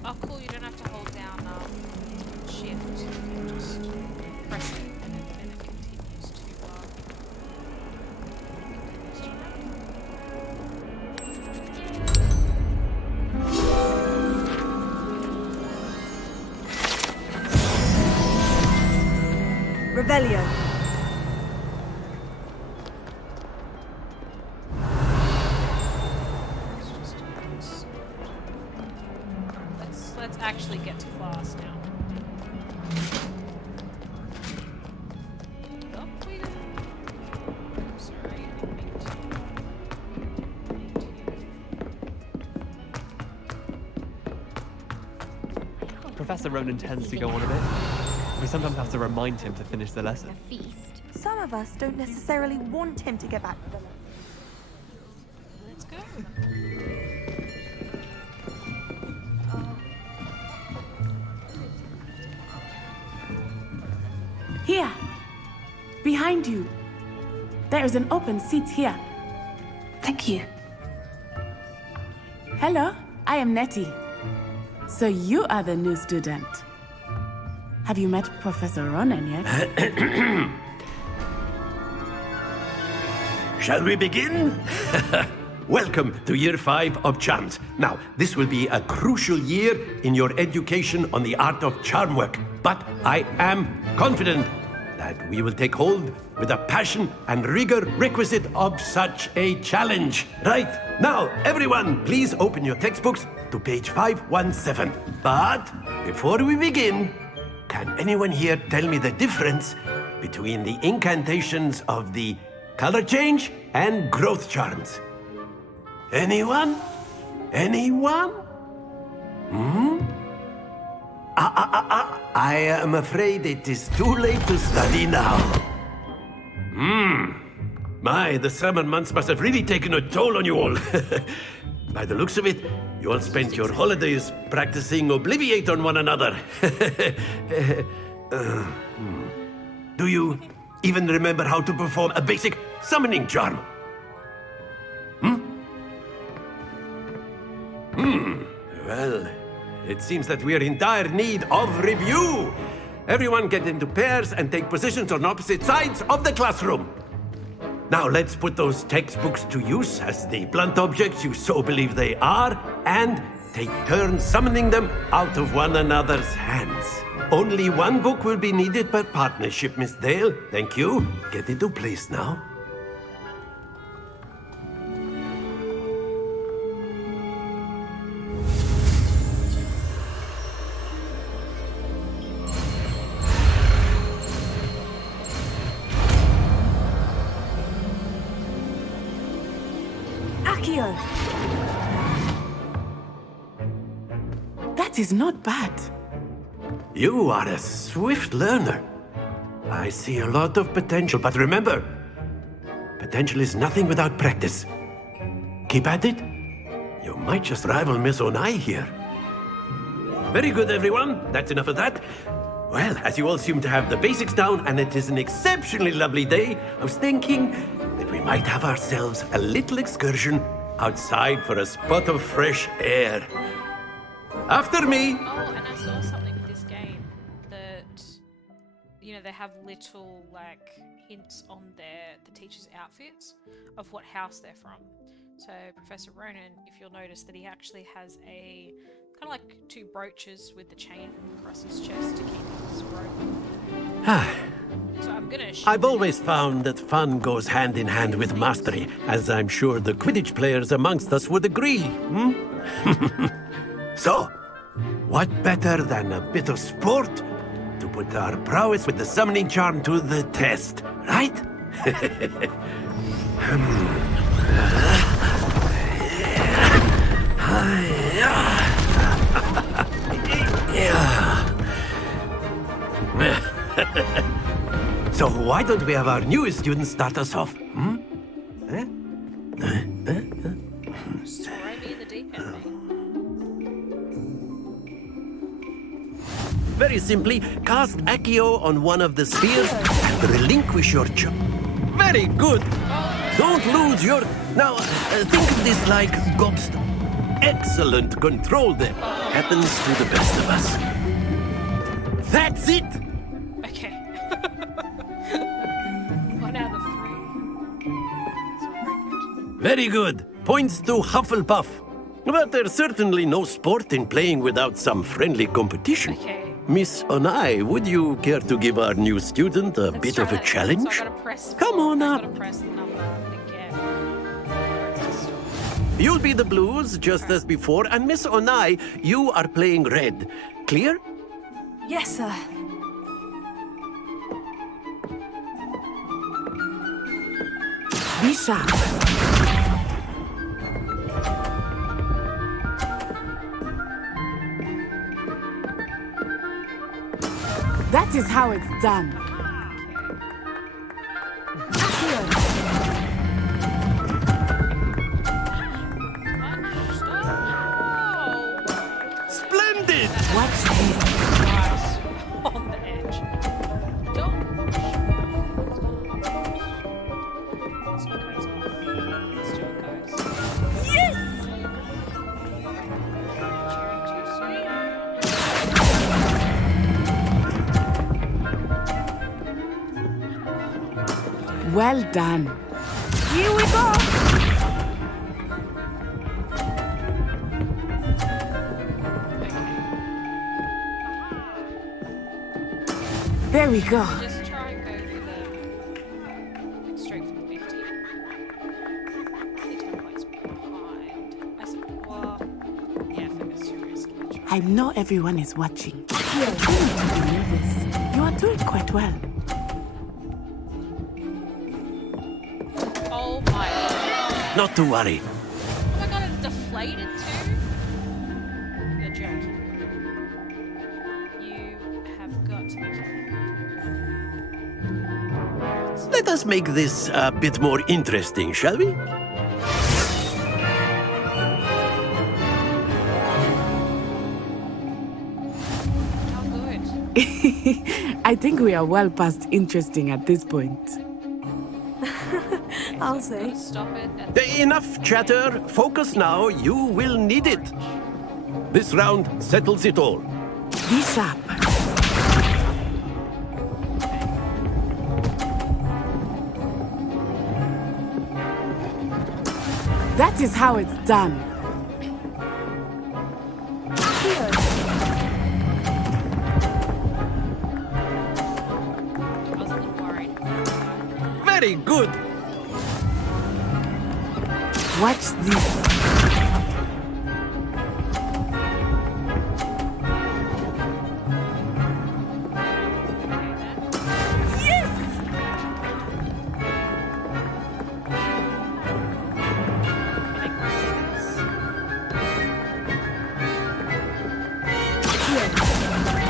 Oh, cool, you don't have to hold down shift. You can just press it and it continues to run. Revelio. Let's actually get to class now. Oh, we didn't. I'm sorry, I didn't mean to. Professor Ronan tends to go on a bit. We sometimes have to remind him to finish the lesson. Some of us don't necessarily want him to get back to the Let's go. Here. Behind you. There is an open seat here. Thank you. Hello, I am Nettie. So you are the new student. Have you met Professor Ronan yet? Shall we begin? Welcome to Year 5 of Charms. Now, this will be a crucial year in your education on the art of charm work. But I am confident that we will take hold with the passion and rigor requisite of such a challenge. Right, now, everyone, please open your textbooks to page 517. But before we begin, can anyone here tell me the difference between the incantations of the color change and growth charms? Anyone? Anyone? I am afraid it is too late to study now. My, the summer months must have really taken a toll on you all. By the looks of it, you all spent your holidays practicing Obliviate on one another. Do you even remember how to perform a basic summoning charm? Well, it seems that we are in dire need of review. Everyone get into pairs and take positions on opposite sides of the classroom. Now let's put those textbooks to use as the blunt objects you so believe they are, and take turns summoning them out of one another's hands. Only one book will be needed per partnership, Miss Dale. Thank you. Get into place now. Accio! That is not bad. You are a swift learner. I see a lot of potential, but remember, potential is nothing without practice. Keep at it. You might just rival Miss Onai here. Very good, everyone. That's enough of that. Well, as you all seem to have the basics down, and it is an exceptionally lovely day, I was thinking that we might have ourselves a little excursion outside for a spot of fresh air. After me! Oh, and I saw something with this game that, you know, they have little, like, hints on the teachers' outfits of what house they're from. So Professor Ronan, if you'll notice that he actually has a kind of like two brooches with the chain across his chest to keep his robe. So I'm gonna I've always found that fun goes hand in hand with mastery, as I'm sure the Quidditch players amongst us would agree. So, what better than a bit of sport to put our prowess with the summoning charm to the test, right? So why don't we have our newest student start us off? Throw me in the deep end, mate. Very simply, cast Accio on one of the spheres and relinquish your Very good! Don't lose your... Now, think of this like gobstone. Excellent control there. Happens to the best of us. That's it! Okay. 1 out of 3. Very good. Points to Hufflepuff. But there's certainly no sport in playing without some friendly competition. Okay. Miss Onai, would you care to give our new student a bit of a challenge? So I gotta press. Come on up. I gotta press the number again. You'll be the blues, just as before, and Miss Onai, you are playing red. Clear? Yes, sir. Be sharp. That is how it's done. Splendid! Watch this. On the edge. Don't. Yes! Well done. Here we go. There we go. Just try and go for the straight for the 50. The 10 points behind. I said, well, yeah, I think it's too risky. I know everyone is watching. You are trying to be nervous. You are doing quite well. Oh my god. Not to worry. Oh my god, it's deflated too? You're joking. You have got to be kidding. Let us make this a bit more interesting, shall we? How good. I think we are well past interesting at this point. I'll say. Stop it. Enough chatter. Focus now. You will need it. This round settles it all. Be sharp. That is how it's done. Very good. Watch this.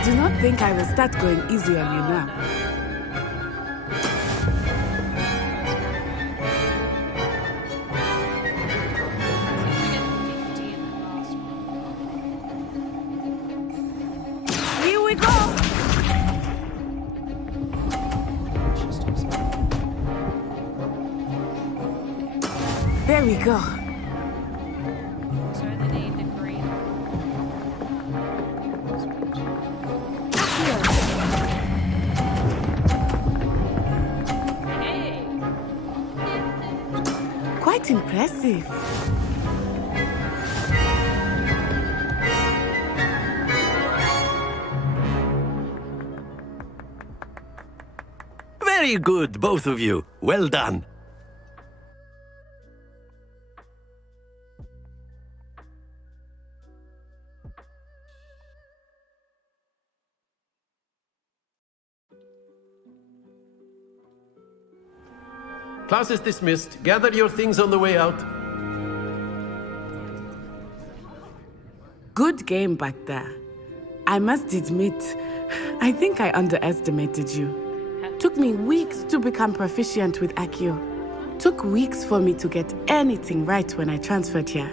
Do not think I will start going easy on you now. Here we go. There we go. So they need the green. Hey. Quite impressive. Very good, both of you. Well done. Class is dismissed. Gather your things on the way out. Good game back there. I must admit, I think I underestimated you. Took me weeks to become proficient with Accio. Took weeks for me to get anything right when I transferred here.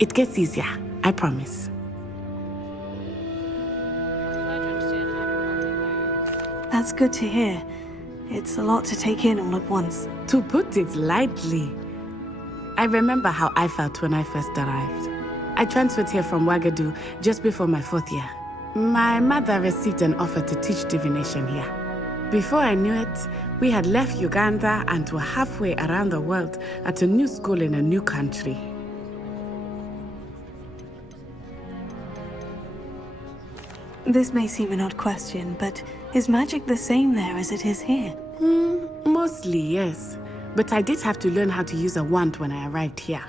It gets easier, I promise. Legend. That's good to hear. It's a lot to take in all at once. To put it lightly, I remember how I felt when I first arrived. I transferred here from Wagadu just before my 4th year. My mother received an offer to teach divination here. Before I knew it, we had left Uganda and were halfway around the world at a new school in a new country. This may seem an odd question, but is magic the same there as it is here? Mostly, yes. But I did have to learn how to use a wand when I arrived here.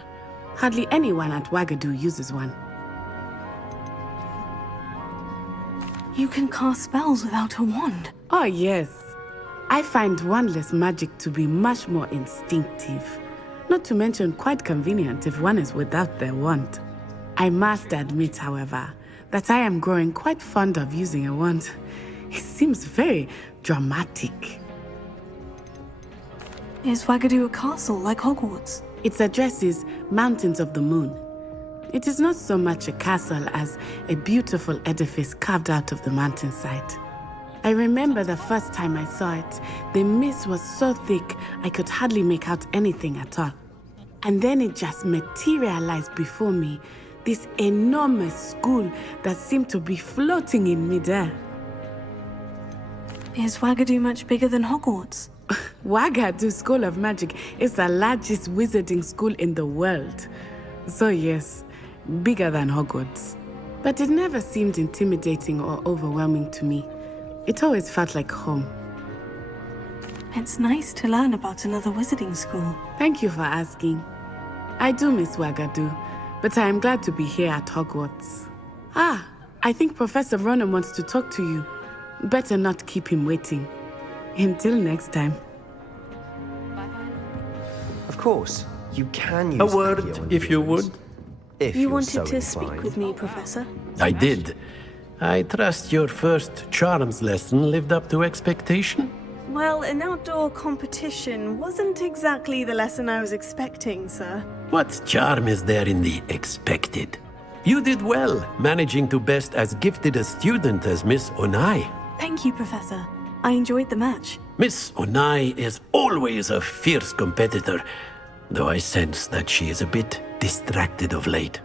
Hardly anyone at Wagadu uses one. You can cast spells without a wand? Oh, yes. I find wandless magic to be much more instinctive. Not to mention quite convenient if one is without their wand. I must admit, however, that I am growing quite fond of using a wand. It seems very dramatic. Is Wagadu a castle like Hogwarts? Its address is Mountains of the Moon. It is not so much a castle as a beautiful edifice carved out of the mountainside. I remember the first time I saw it, the mist was so thick I could hardly make out anything at all. And then it just materialized before me, this enormous school that seemed to be floating in midair. Is Wagadu much bigger than Hogwarts? Wagadu School of Magic is the largest wizarding school in the world. So yes, bigger than Hogwarts. But it never seemed intimidating or overwhelming to me. It always felt like home. It's nice to learn about another wizarding school. Thank you for asking. I do miss Wagadu, but I am glad to be here at Hogwarts. I think Professor Ronan wants to talk to you. Better not keep him waiting. Until next time. Of course, you can use A word, if you would. If You you're wanted so to speak inclined. with me, Professor? I did. I trust your first charms lesson lived up to expectation? Well, an outdoor competition wasn't exactly the lesson I was expecting, sir. What charm is there in the expected? You did well, managing to best as gifted a student as Miss Onai. Thank you, Professor. I enjoyed the match. Miss Onai is always a fierce competitor, though I sense that she is a bit distracted of late.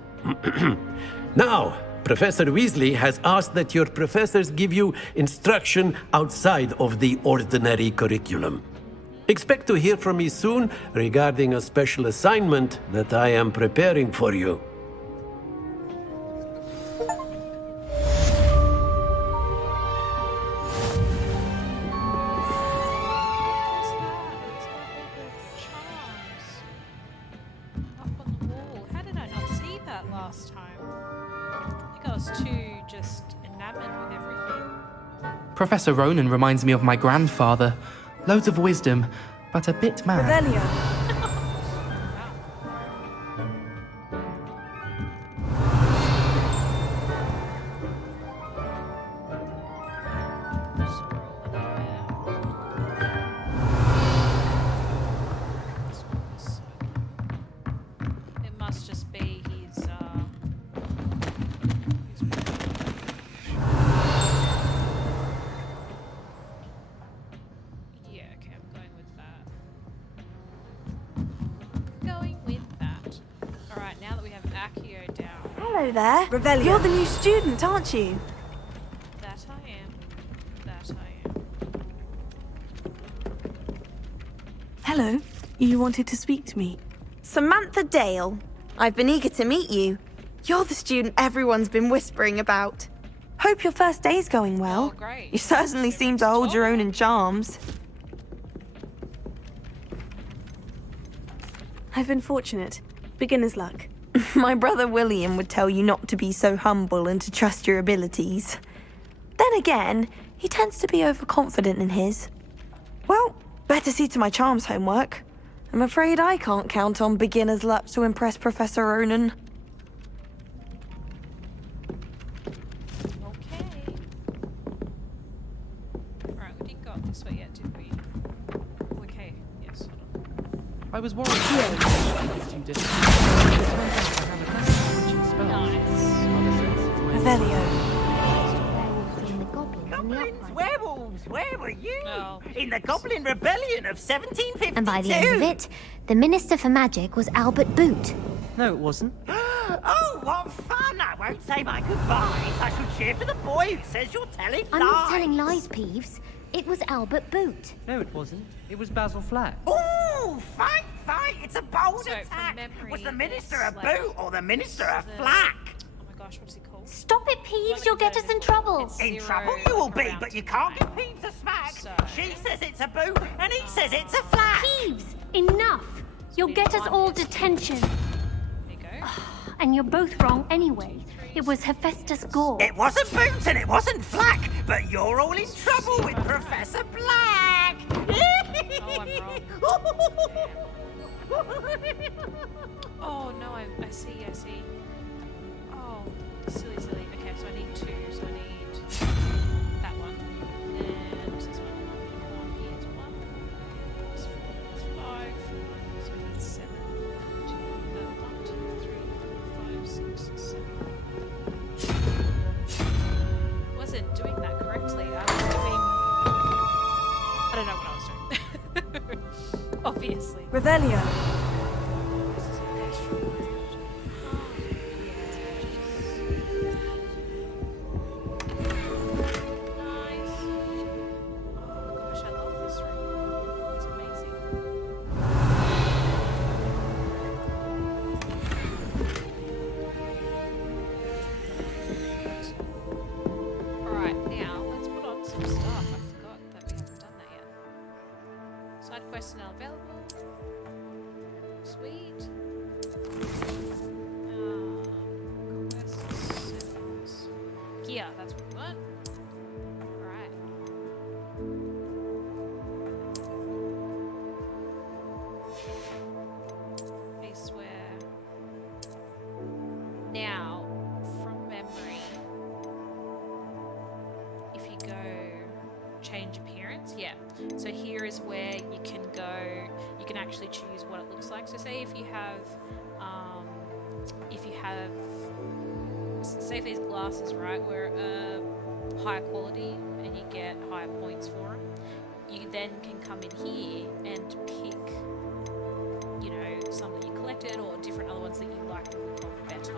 Now, Professor Weasley has asked that your professors give you instruction outside of the ordinary curriculum. Expect to hear from me soon regarding a special assignment that I am preparing for you. Professor Ronan reminds me of my grandfather. Loads of wisdom, but a bit mad. Revelio. It must just be his, yeah, okay, I'm going with that. Going with that. Alright, now that we have Accio down. Hello there. Revelio. You're the new student, aren't you? That I am. That I am. Hello. You wanted to speak to me? Samantha Dale. I've been eager to meet you. You're the student everyone's been whispering about. Hope your first day's going well. Oh, great. You certainly seem to hold your own in charms. I've been fortunate. Beginner's luck. My brother William would tell you not to be so humble and to trust your abilities. Then again, he tends to be overconfident in his. Well, better see to my charms homework. I'm afraid I can't count on beginner's luck to impress Professor Ronan. Alright, we didn't go up this way yet, did we? Okay, yes, hold on. I was worried too distant. It turns out I have a knack for switching spells. Revelio. in the Goblins, upright. werewolves, where were you? Oh, In the Goblin Rebellion of 1752. And by the end of it, the Minister for Magic was Albert Boot. No, it wasn't. Oh, what fun! I won't say my goodbyes. I shall cheer for the boy who says you're telling I'm lies. not telling lies, Peeves. It was Albert Boot. No, it wasn't. It was Basil Flack. Ooh, fight! It's a bold So, from attack. memory, Was the Minister it's a like boot or the Minister a the- flack? Oh my gosh, what's he called? Stop it, Peeves. You'll get us in trouble. In trouble you will be, but you can't give Peeves a smack. She says it's a boot, and he says it's a flack. Peeves, enough. You'll get us all detention. There you go. And you're both wrong anyway. It was Hephaestus Gore. It wasn't boot and it wasn't flack, but you're all in trouble with Professor Black. Oh, I'm wrong. Oh no, I see. Oh, silly. Okay, so I need two. So I need that one. And this one. Unicorn is 1. This 4 is 5. So I need 7. 1, 2, 3, 4, 5, 6, 7. I wasn't doing that correctly. I don't know what I was doing. Obviously. Revelio. Side quests are now available. Sweet. Quests. Gear, that's what we want. Alright. I swear. Now, from memory, if you go change appearance, yeah. So here is where you can go, you can actually choose what it looks like. So say if you have, say if these glasses, right, were higher quality and you get higher points for them, you then can come in here and pick, you know, some that you collected or different other ones that you like that look better.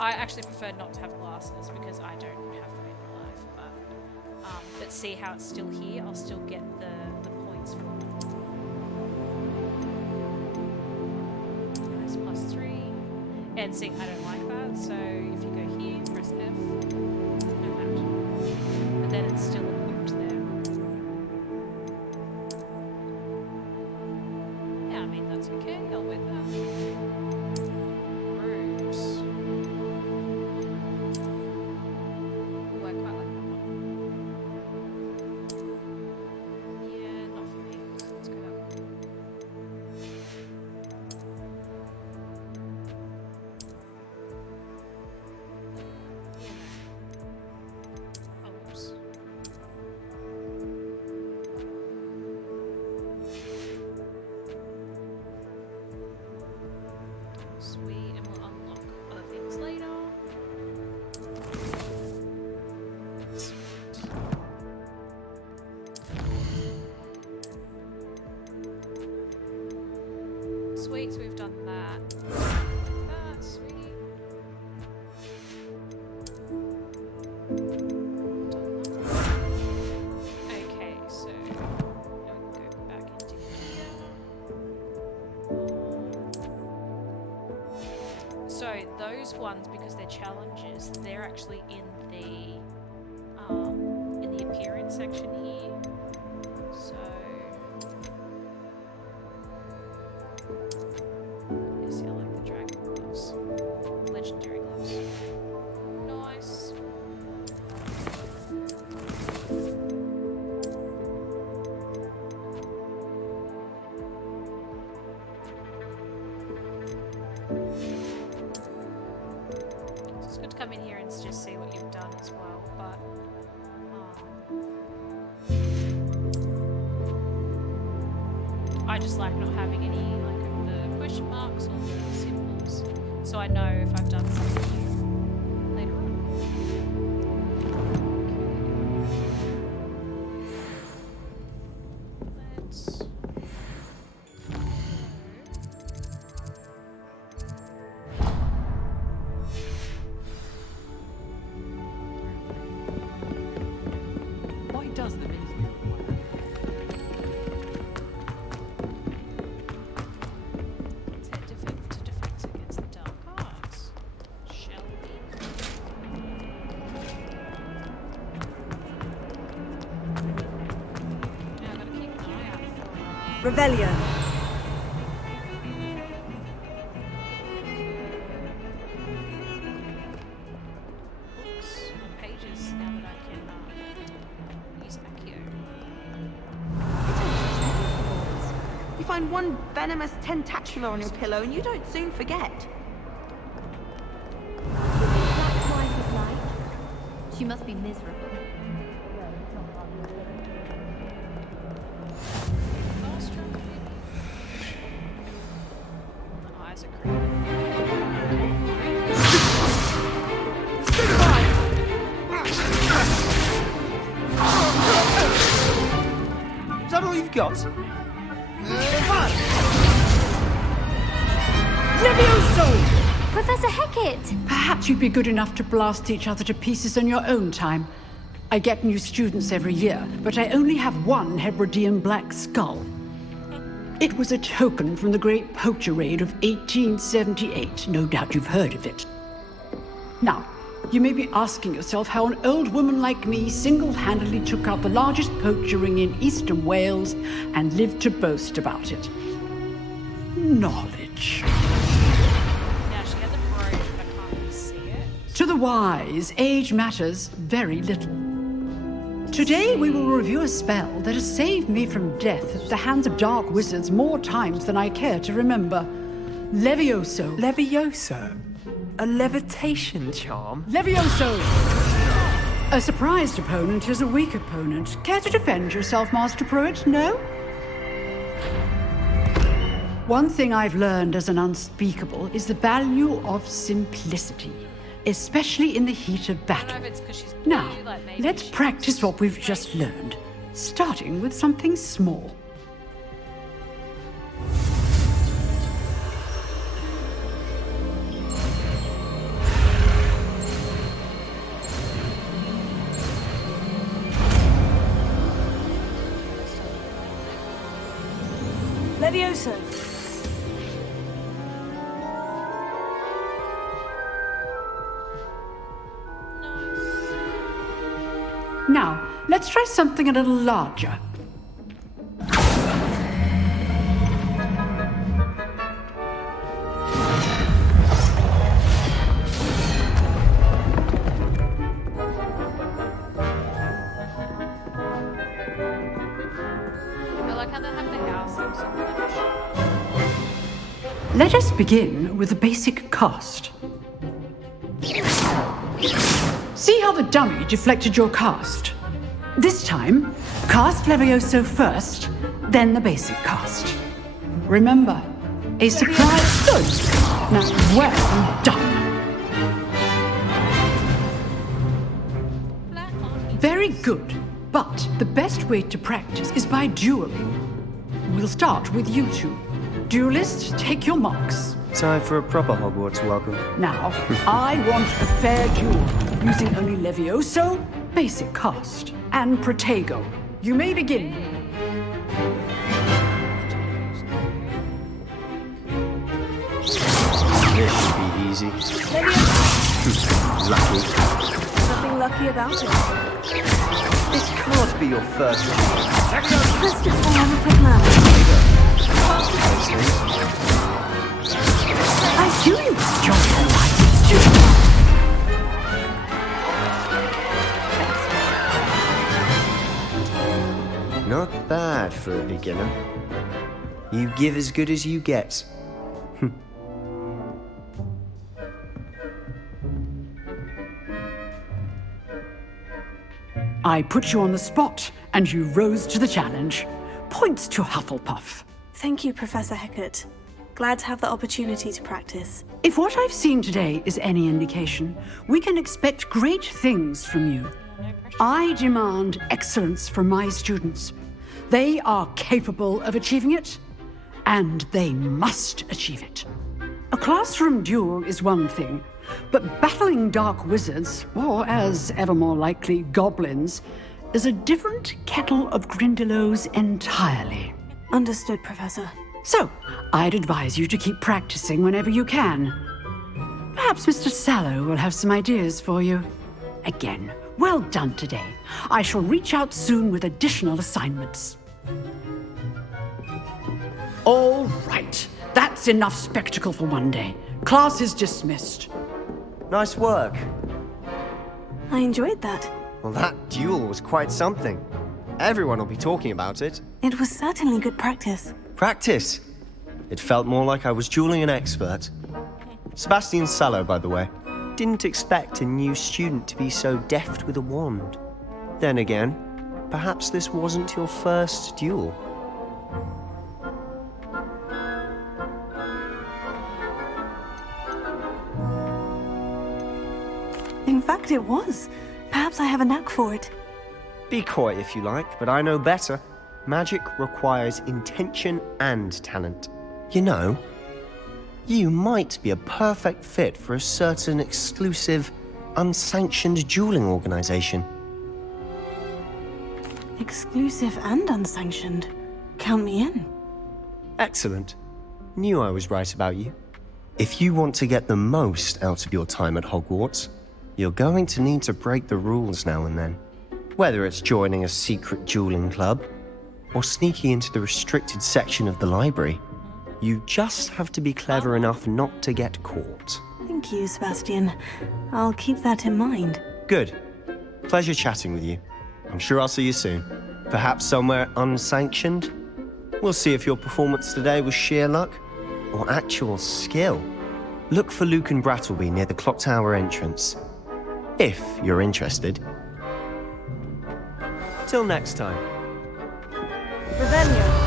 I actually prefer not to have glasses because I don't have them in real life, but see how it's still here, I'll still get the points for them. That's +3. And see, I don't like that, so if you go here, press F, and that. But then it's still equipped there. Yeah, I mean, that's okay, I'll wear that. Robes. Oh, I quite like that one. Yeah, not for me. So let's go that way. Oh, oops. Sweet, and we'll unlock other things later. Sweet, so we've done that. That's sweet. Okay, so now we can go back into here. So those ones, because they're challenges, they're actually in the appearance section here. So yes, I like the dragon gloves, legendary gloves. Nice. So it's good to come in here and just see what you've done as well, but I just like not having any like of the question marks or the symbols, so I know if I've done something new later on. Revelio. Books on pages now that I can use Accio. You find one venomous tentacula on your pillow and you don't soon forget. That's why he's like. She must be miserable. Is that all you've got? Levioso! Professor Hecat! Perhaps you'd be good enough to blast each other to pieces in your own time. I get new students every year, but I only have one Hebridean black skull. It was a token from the Great Poacher Raid of 1878. No doubt you've heard of it. Now, you may be asking yourself how an old woman like me single-handedly took out the largest poacher ring in eastern Wales and lived to boast about it. Knowledge. Now she has a brooch, but I can't really see it. To the wise, age matters very little. Today we will review a spell that has saved me from death at the hands of dark wizards more times than I care to remember. Levioso. Levioso? A levitation charm? Levioso! A surprised opponent is a weak opponent. Care to defend yourself, Master Pruitt? No? One thing I've learned as an unspeakable is the value of simplicity, especially in the heat of battle. Now, let's practice what we've just learned, starting with something small. Levioso. Now, let's try something a little larger. Let us begin with the basic cast. See how the dummy deflected your cast? This time, cast Levioso first, then the basic cast. Remember, a surprise good. Now, well done. Very good, but the best way to practice is by dueling. We'll start with you two. Duelists, take your marks. Time for a proper Hogwarts welcome. Now, I want a fair duel, using only Levioso, basic cast, and Protego. You may begin. This should be easy. Lucky. Nothing lucky about it. This can't be your first one. Let's just have a quick look. I do use John. Not bad for a beginner. You give as good as you get. I put you on the spot, and you rose to the challenge. Points to Hufflepuff. Thank you, Professor Hecat. Glad to have the opportunity to practice. If what I've seen today is any indication, we can expect great things from you. I demand excellence from my students. They are capable of achieving it, and they must achieve it. A classroom duel is one thing, but battling dark wizards, or as ever more likely, goblins, is a different kettle of Grindylows entirely. Understood, Professor. So, I'd advise you to keep practicing whenever you can. Perhaps Mr. Sallow will have some ideas for you. Again, well done today. I shall reach out soon with additional assignments. That's enough spectacle for one day. Class is dismissed. Nice work. I enjoyed that. Well, that duel was quite something. Everyone will be talking about it. It was certainly good practice. Practice? It felt more like I was dueling an expert. Sebastian Sallow, by the way. Didn't expect a new student to be so deft with a wand. Then again, perhaps this wasn't your first duel. In fact, it was. Perhaps I have a knack for it. Be coy if you like, but I know better. Magic requires intention and talent. You know, you might be a perfect fit for a certain exclusive, unsanctioned dueling organization. Exclusive and unsanctioned. Count me in. Excellent. Knew I was right about you. If you want to get the most out of your time at Hogwarts, you're going to need to break the rules now and then. Whether it's joining a secret dueling club, or sneaking into the restricted section of the library, you just have to be clever enough not to get caught. Thank you, Sebastian. I'll keep that in mind. Good. Pleasure chatting with you. I'm sure I'll see you soon. Perhaps somewhere unsanctioned? We'll see if your performance today was sheer luck or actual skill. Look for Luke and Brattleby near the clock tower entrance. If you're interested. Till next time. Revelio.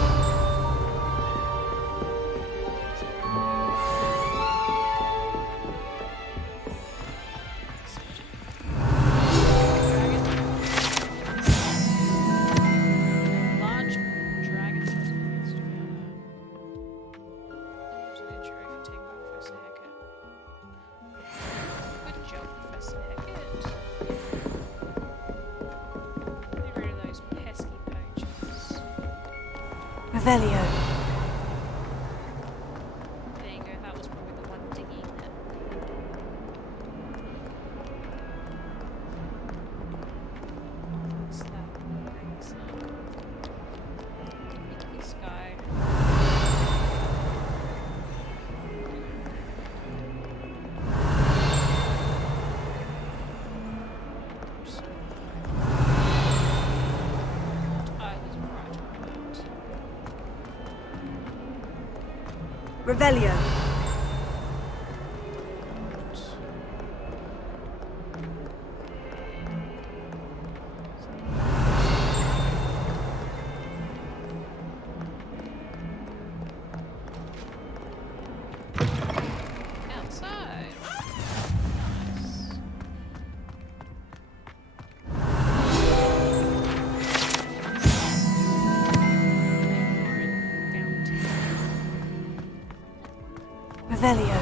Revelio. There you go, that was probably the one diggy that... What's that? What's that? This guy. Revelio. Outside. Revelio.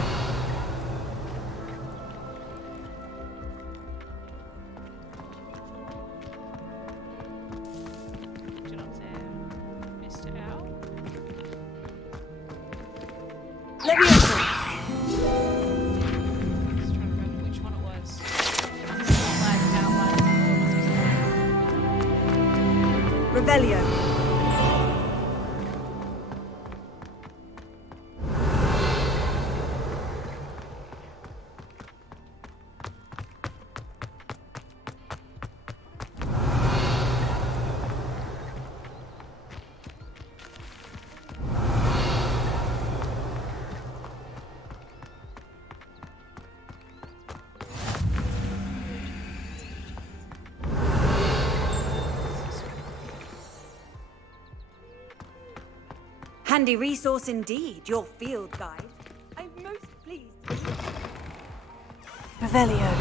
Do not say Mr. Owl. Leviosa. Just trying to remember which one it was. Revelio. Handy resource indeed, your field guide. I'm most pleased. Revelio.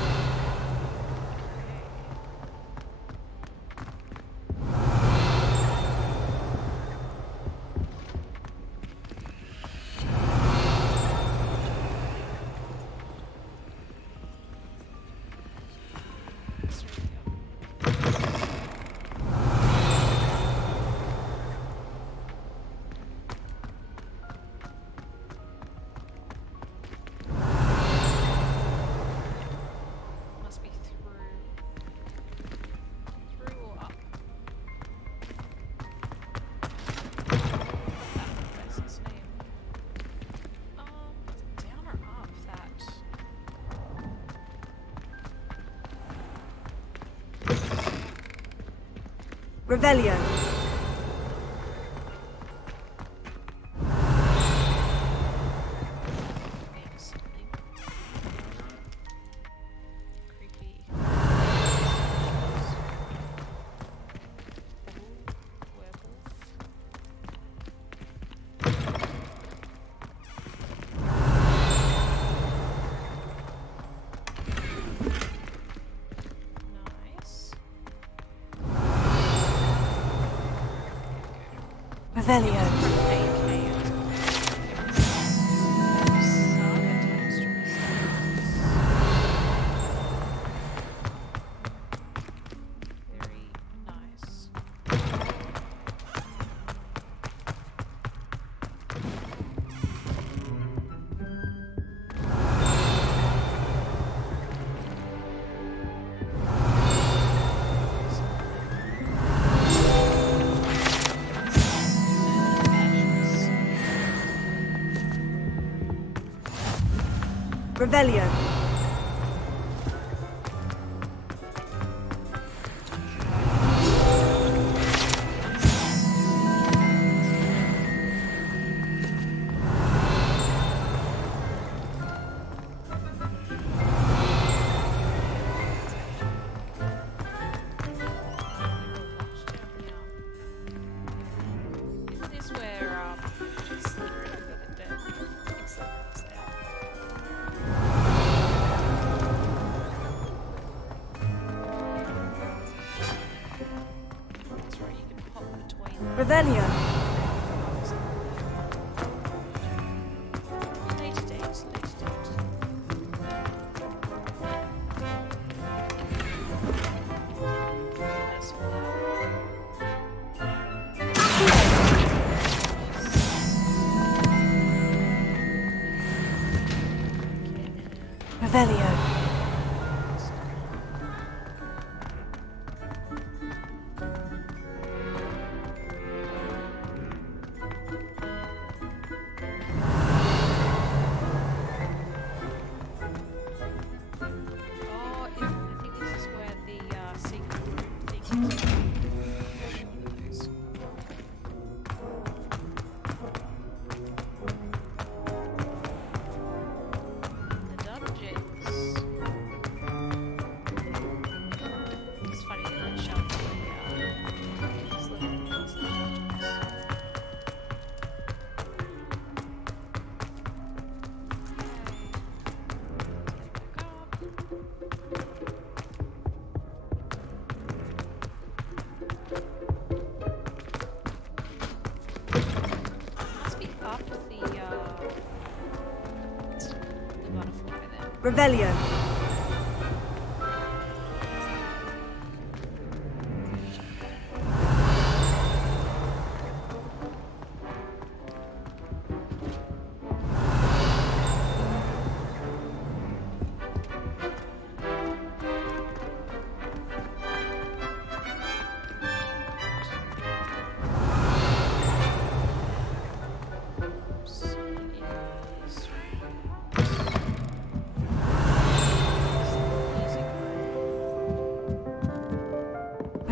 Revelio. Revelio. Revelio. Isn't this where Revelio. Revelio. Revelio.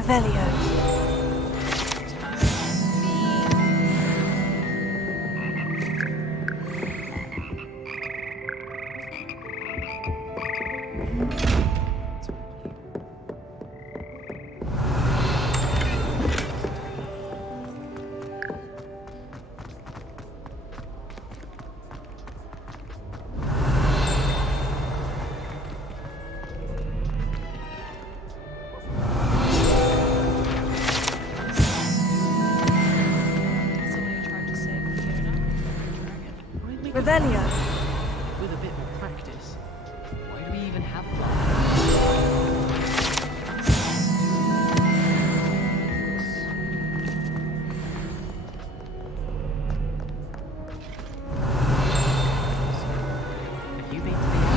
Revelio. Revelio. With a bit more practice, why do we even have flies? Have you been to the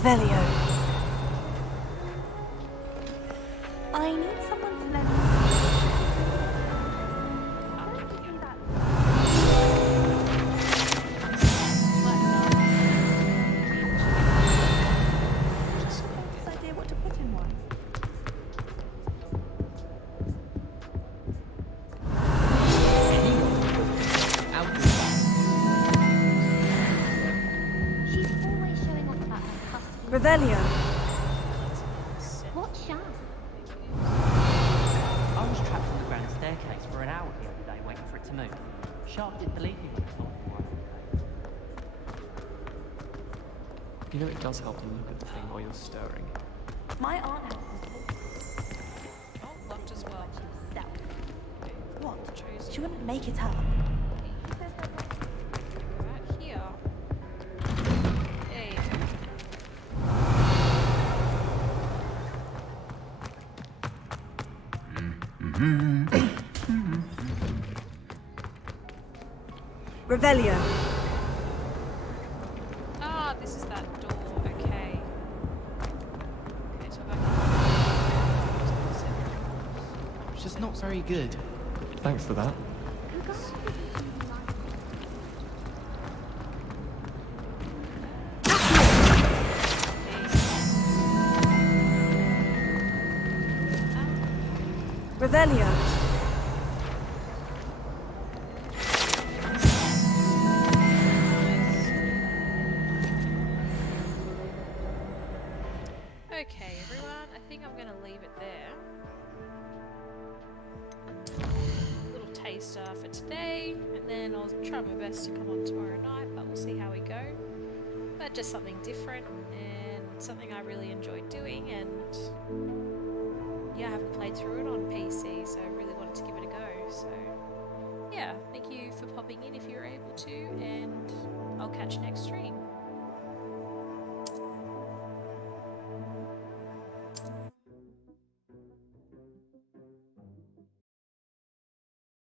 Revelio. I need someone to let me Revelio. What shaft? I was trapped on the grand staircase for an hour the other day waiting for it to move. Sharp didn't believe me when I told him why. You know, it does help to look at the thing while you're stirring. My aunt Oh, locked as well. What? She wouldn't make it up. Right here. There you go. Revelio. Ah, this is that door. Okay. Okay, so back. It's just not very good. Thanks for that. Revelio. Okay, everyone, I think I'm gonna leave it there. Little taster for today, and then I'll try my best to come on tomorrow night, but we'll see how we go. But just something different and something I really enjoyed doing, and yeah, I haven't played through it on PC, so I really wanted to give it a go. So yeah, thank you for popping in if you're able to, and I'll catch you next stream.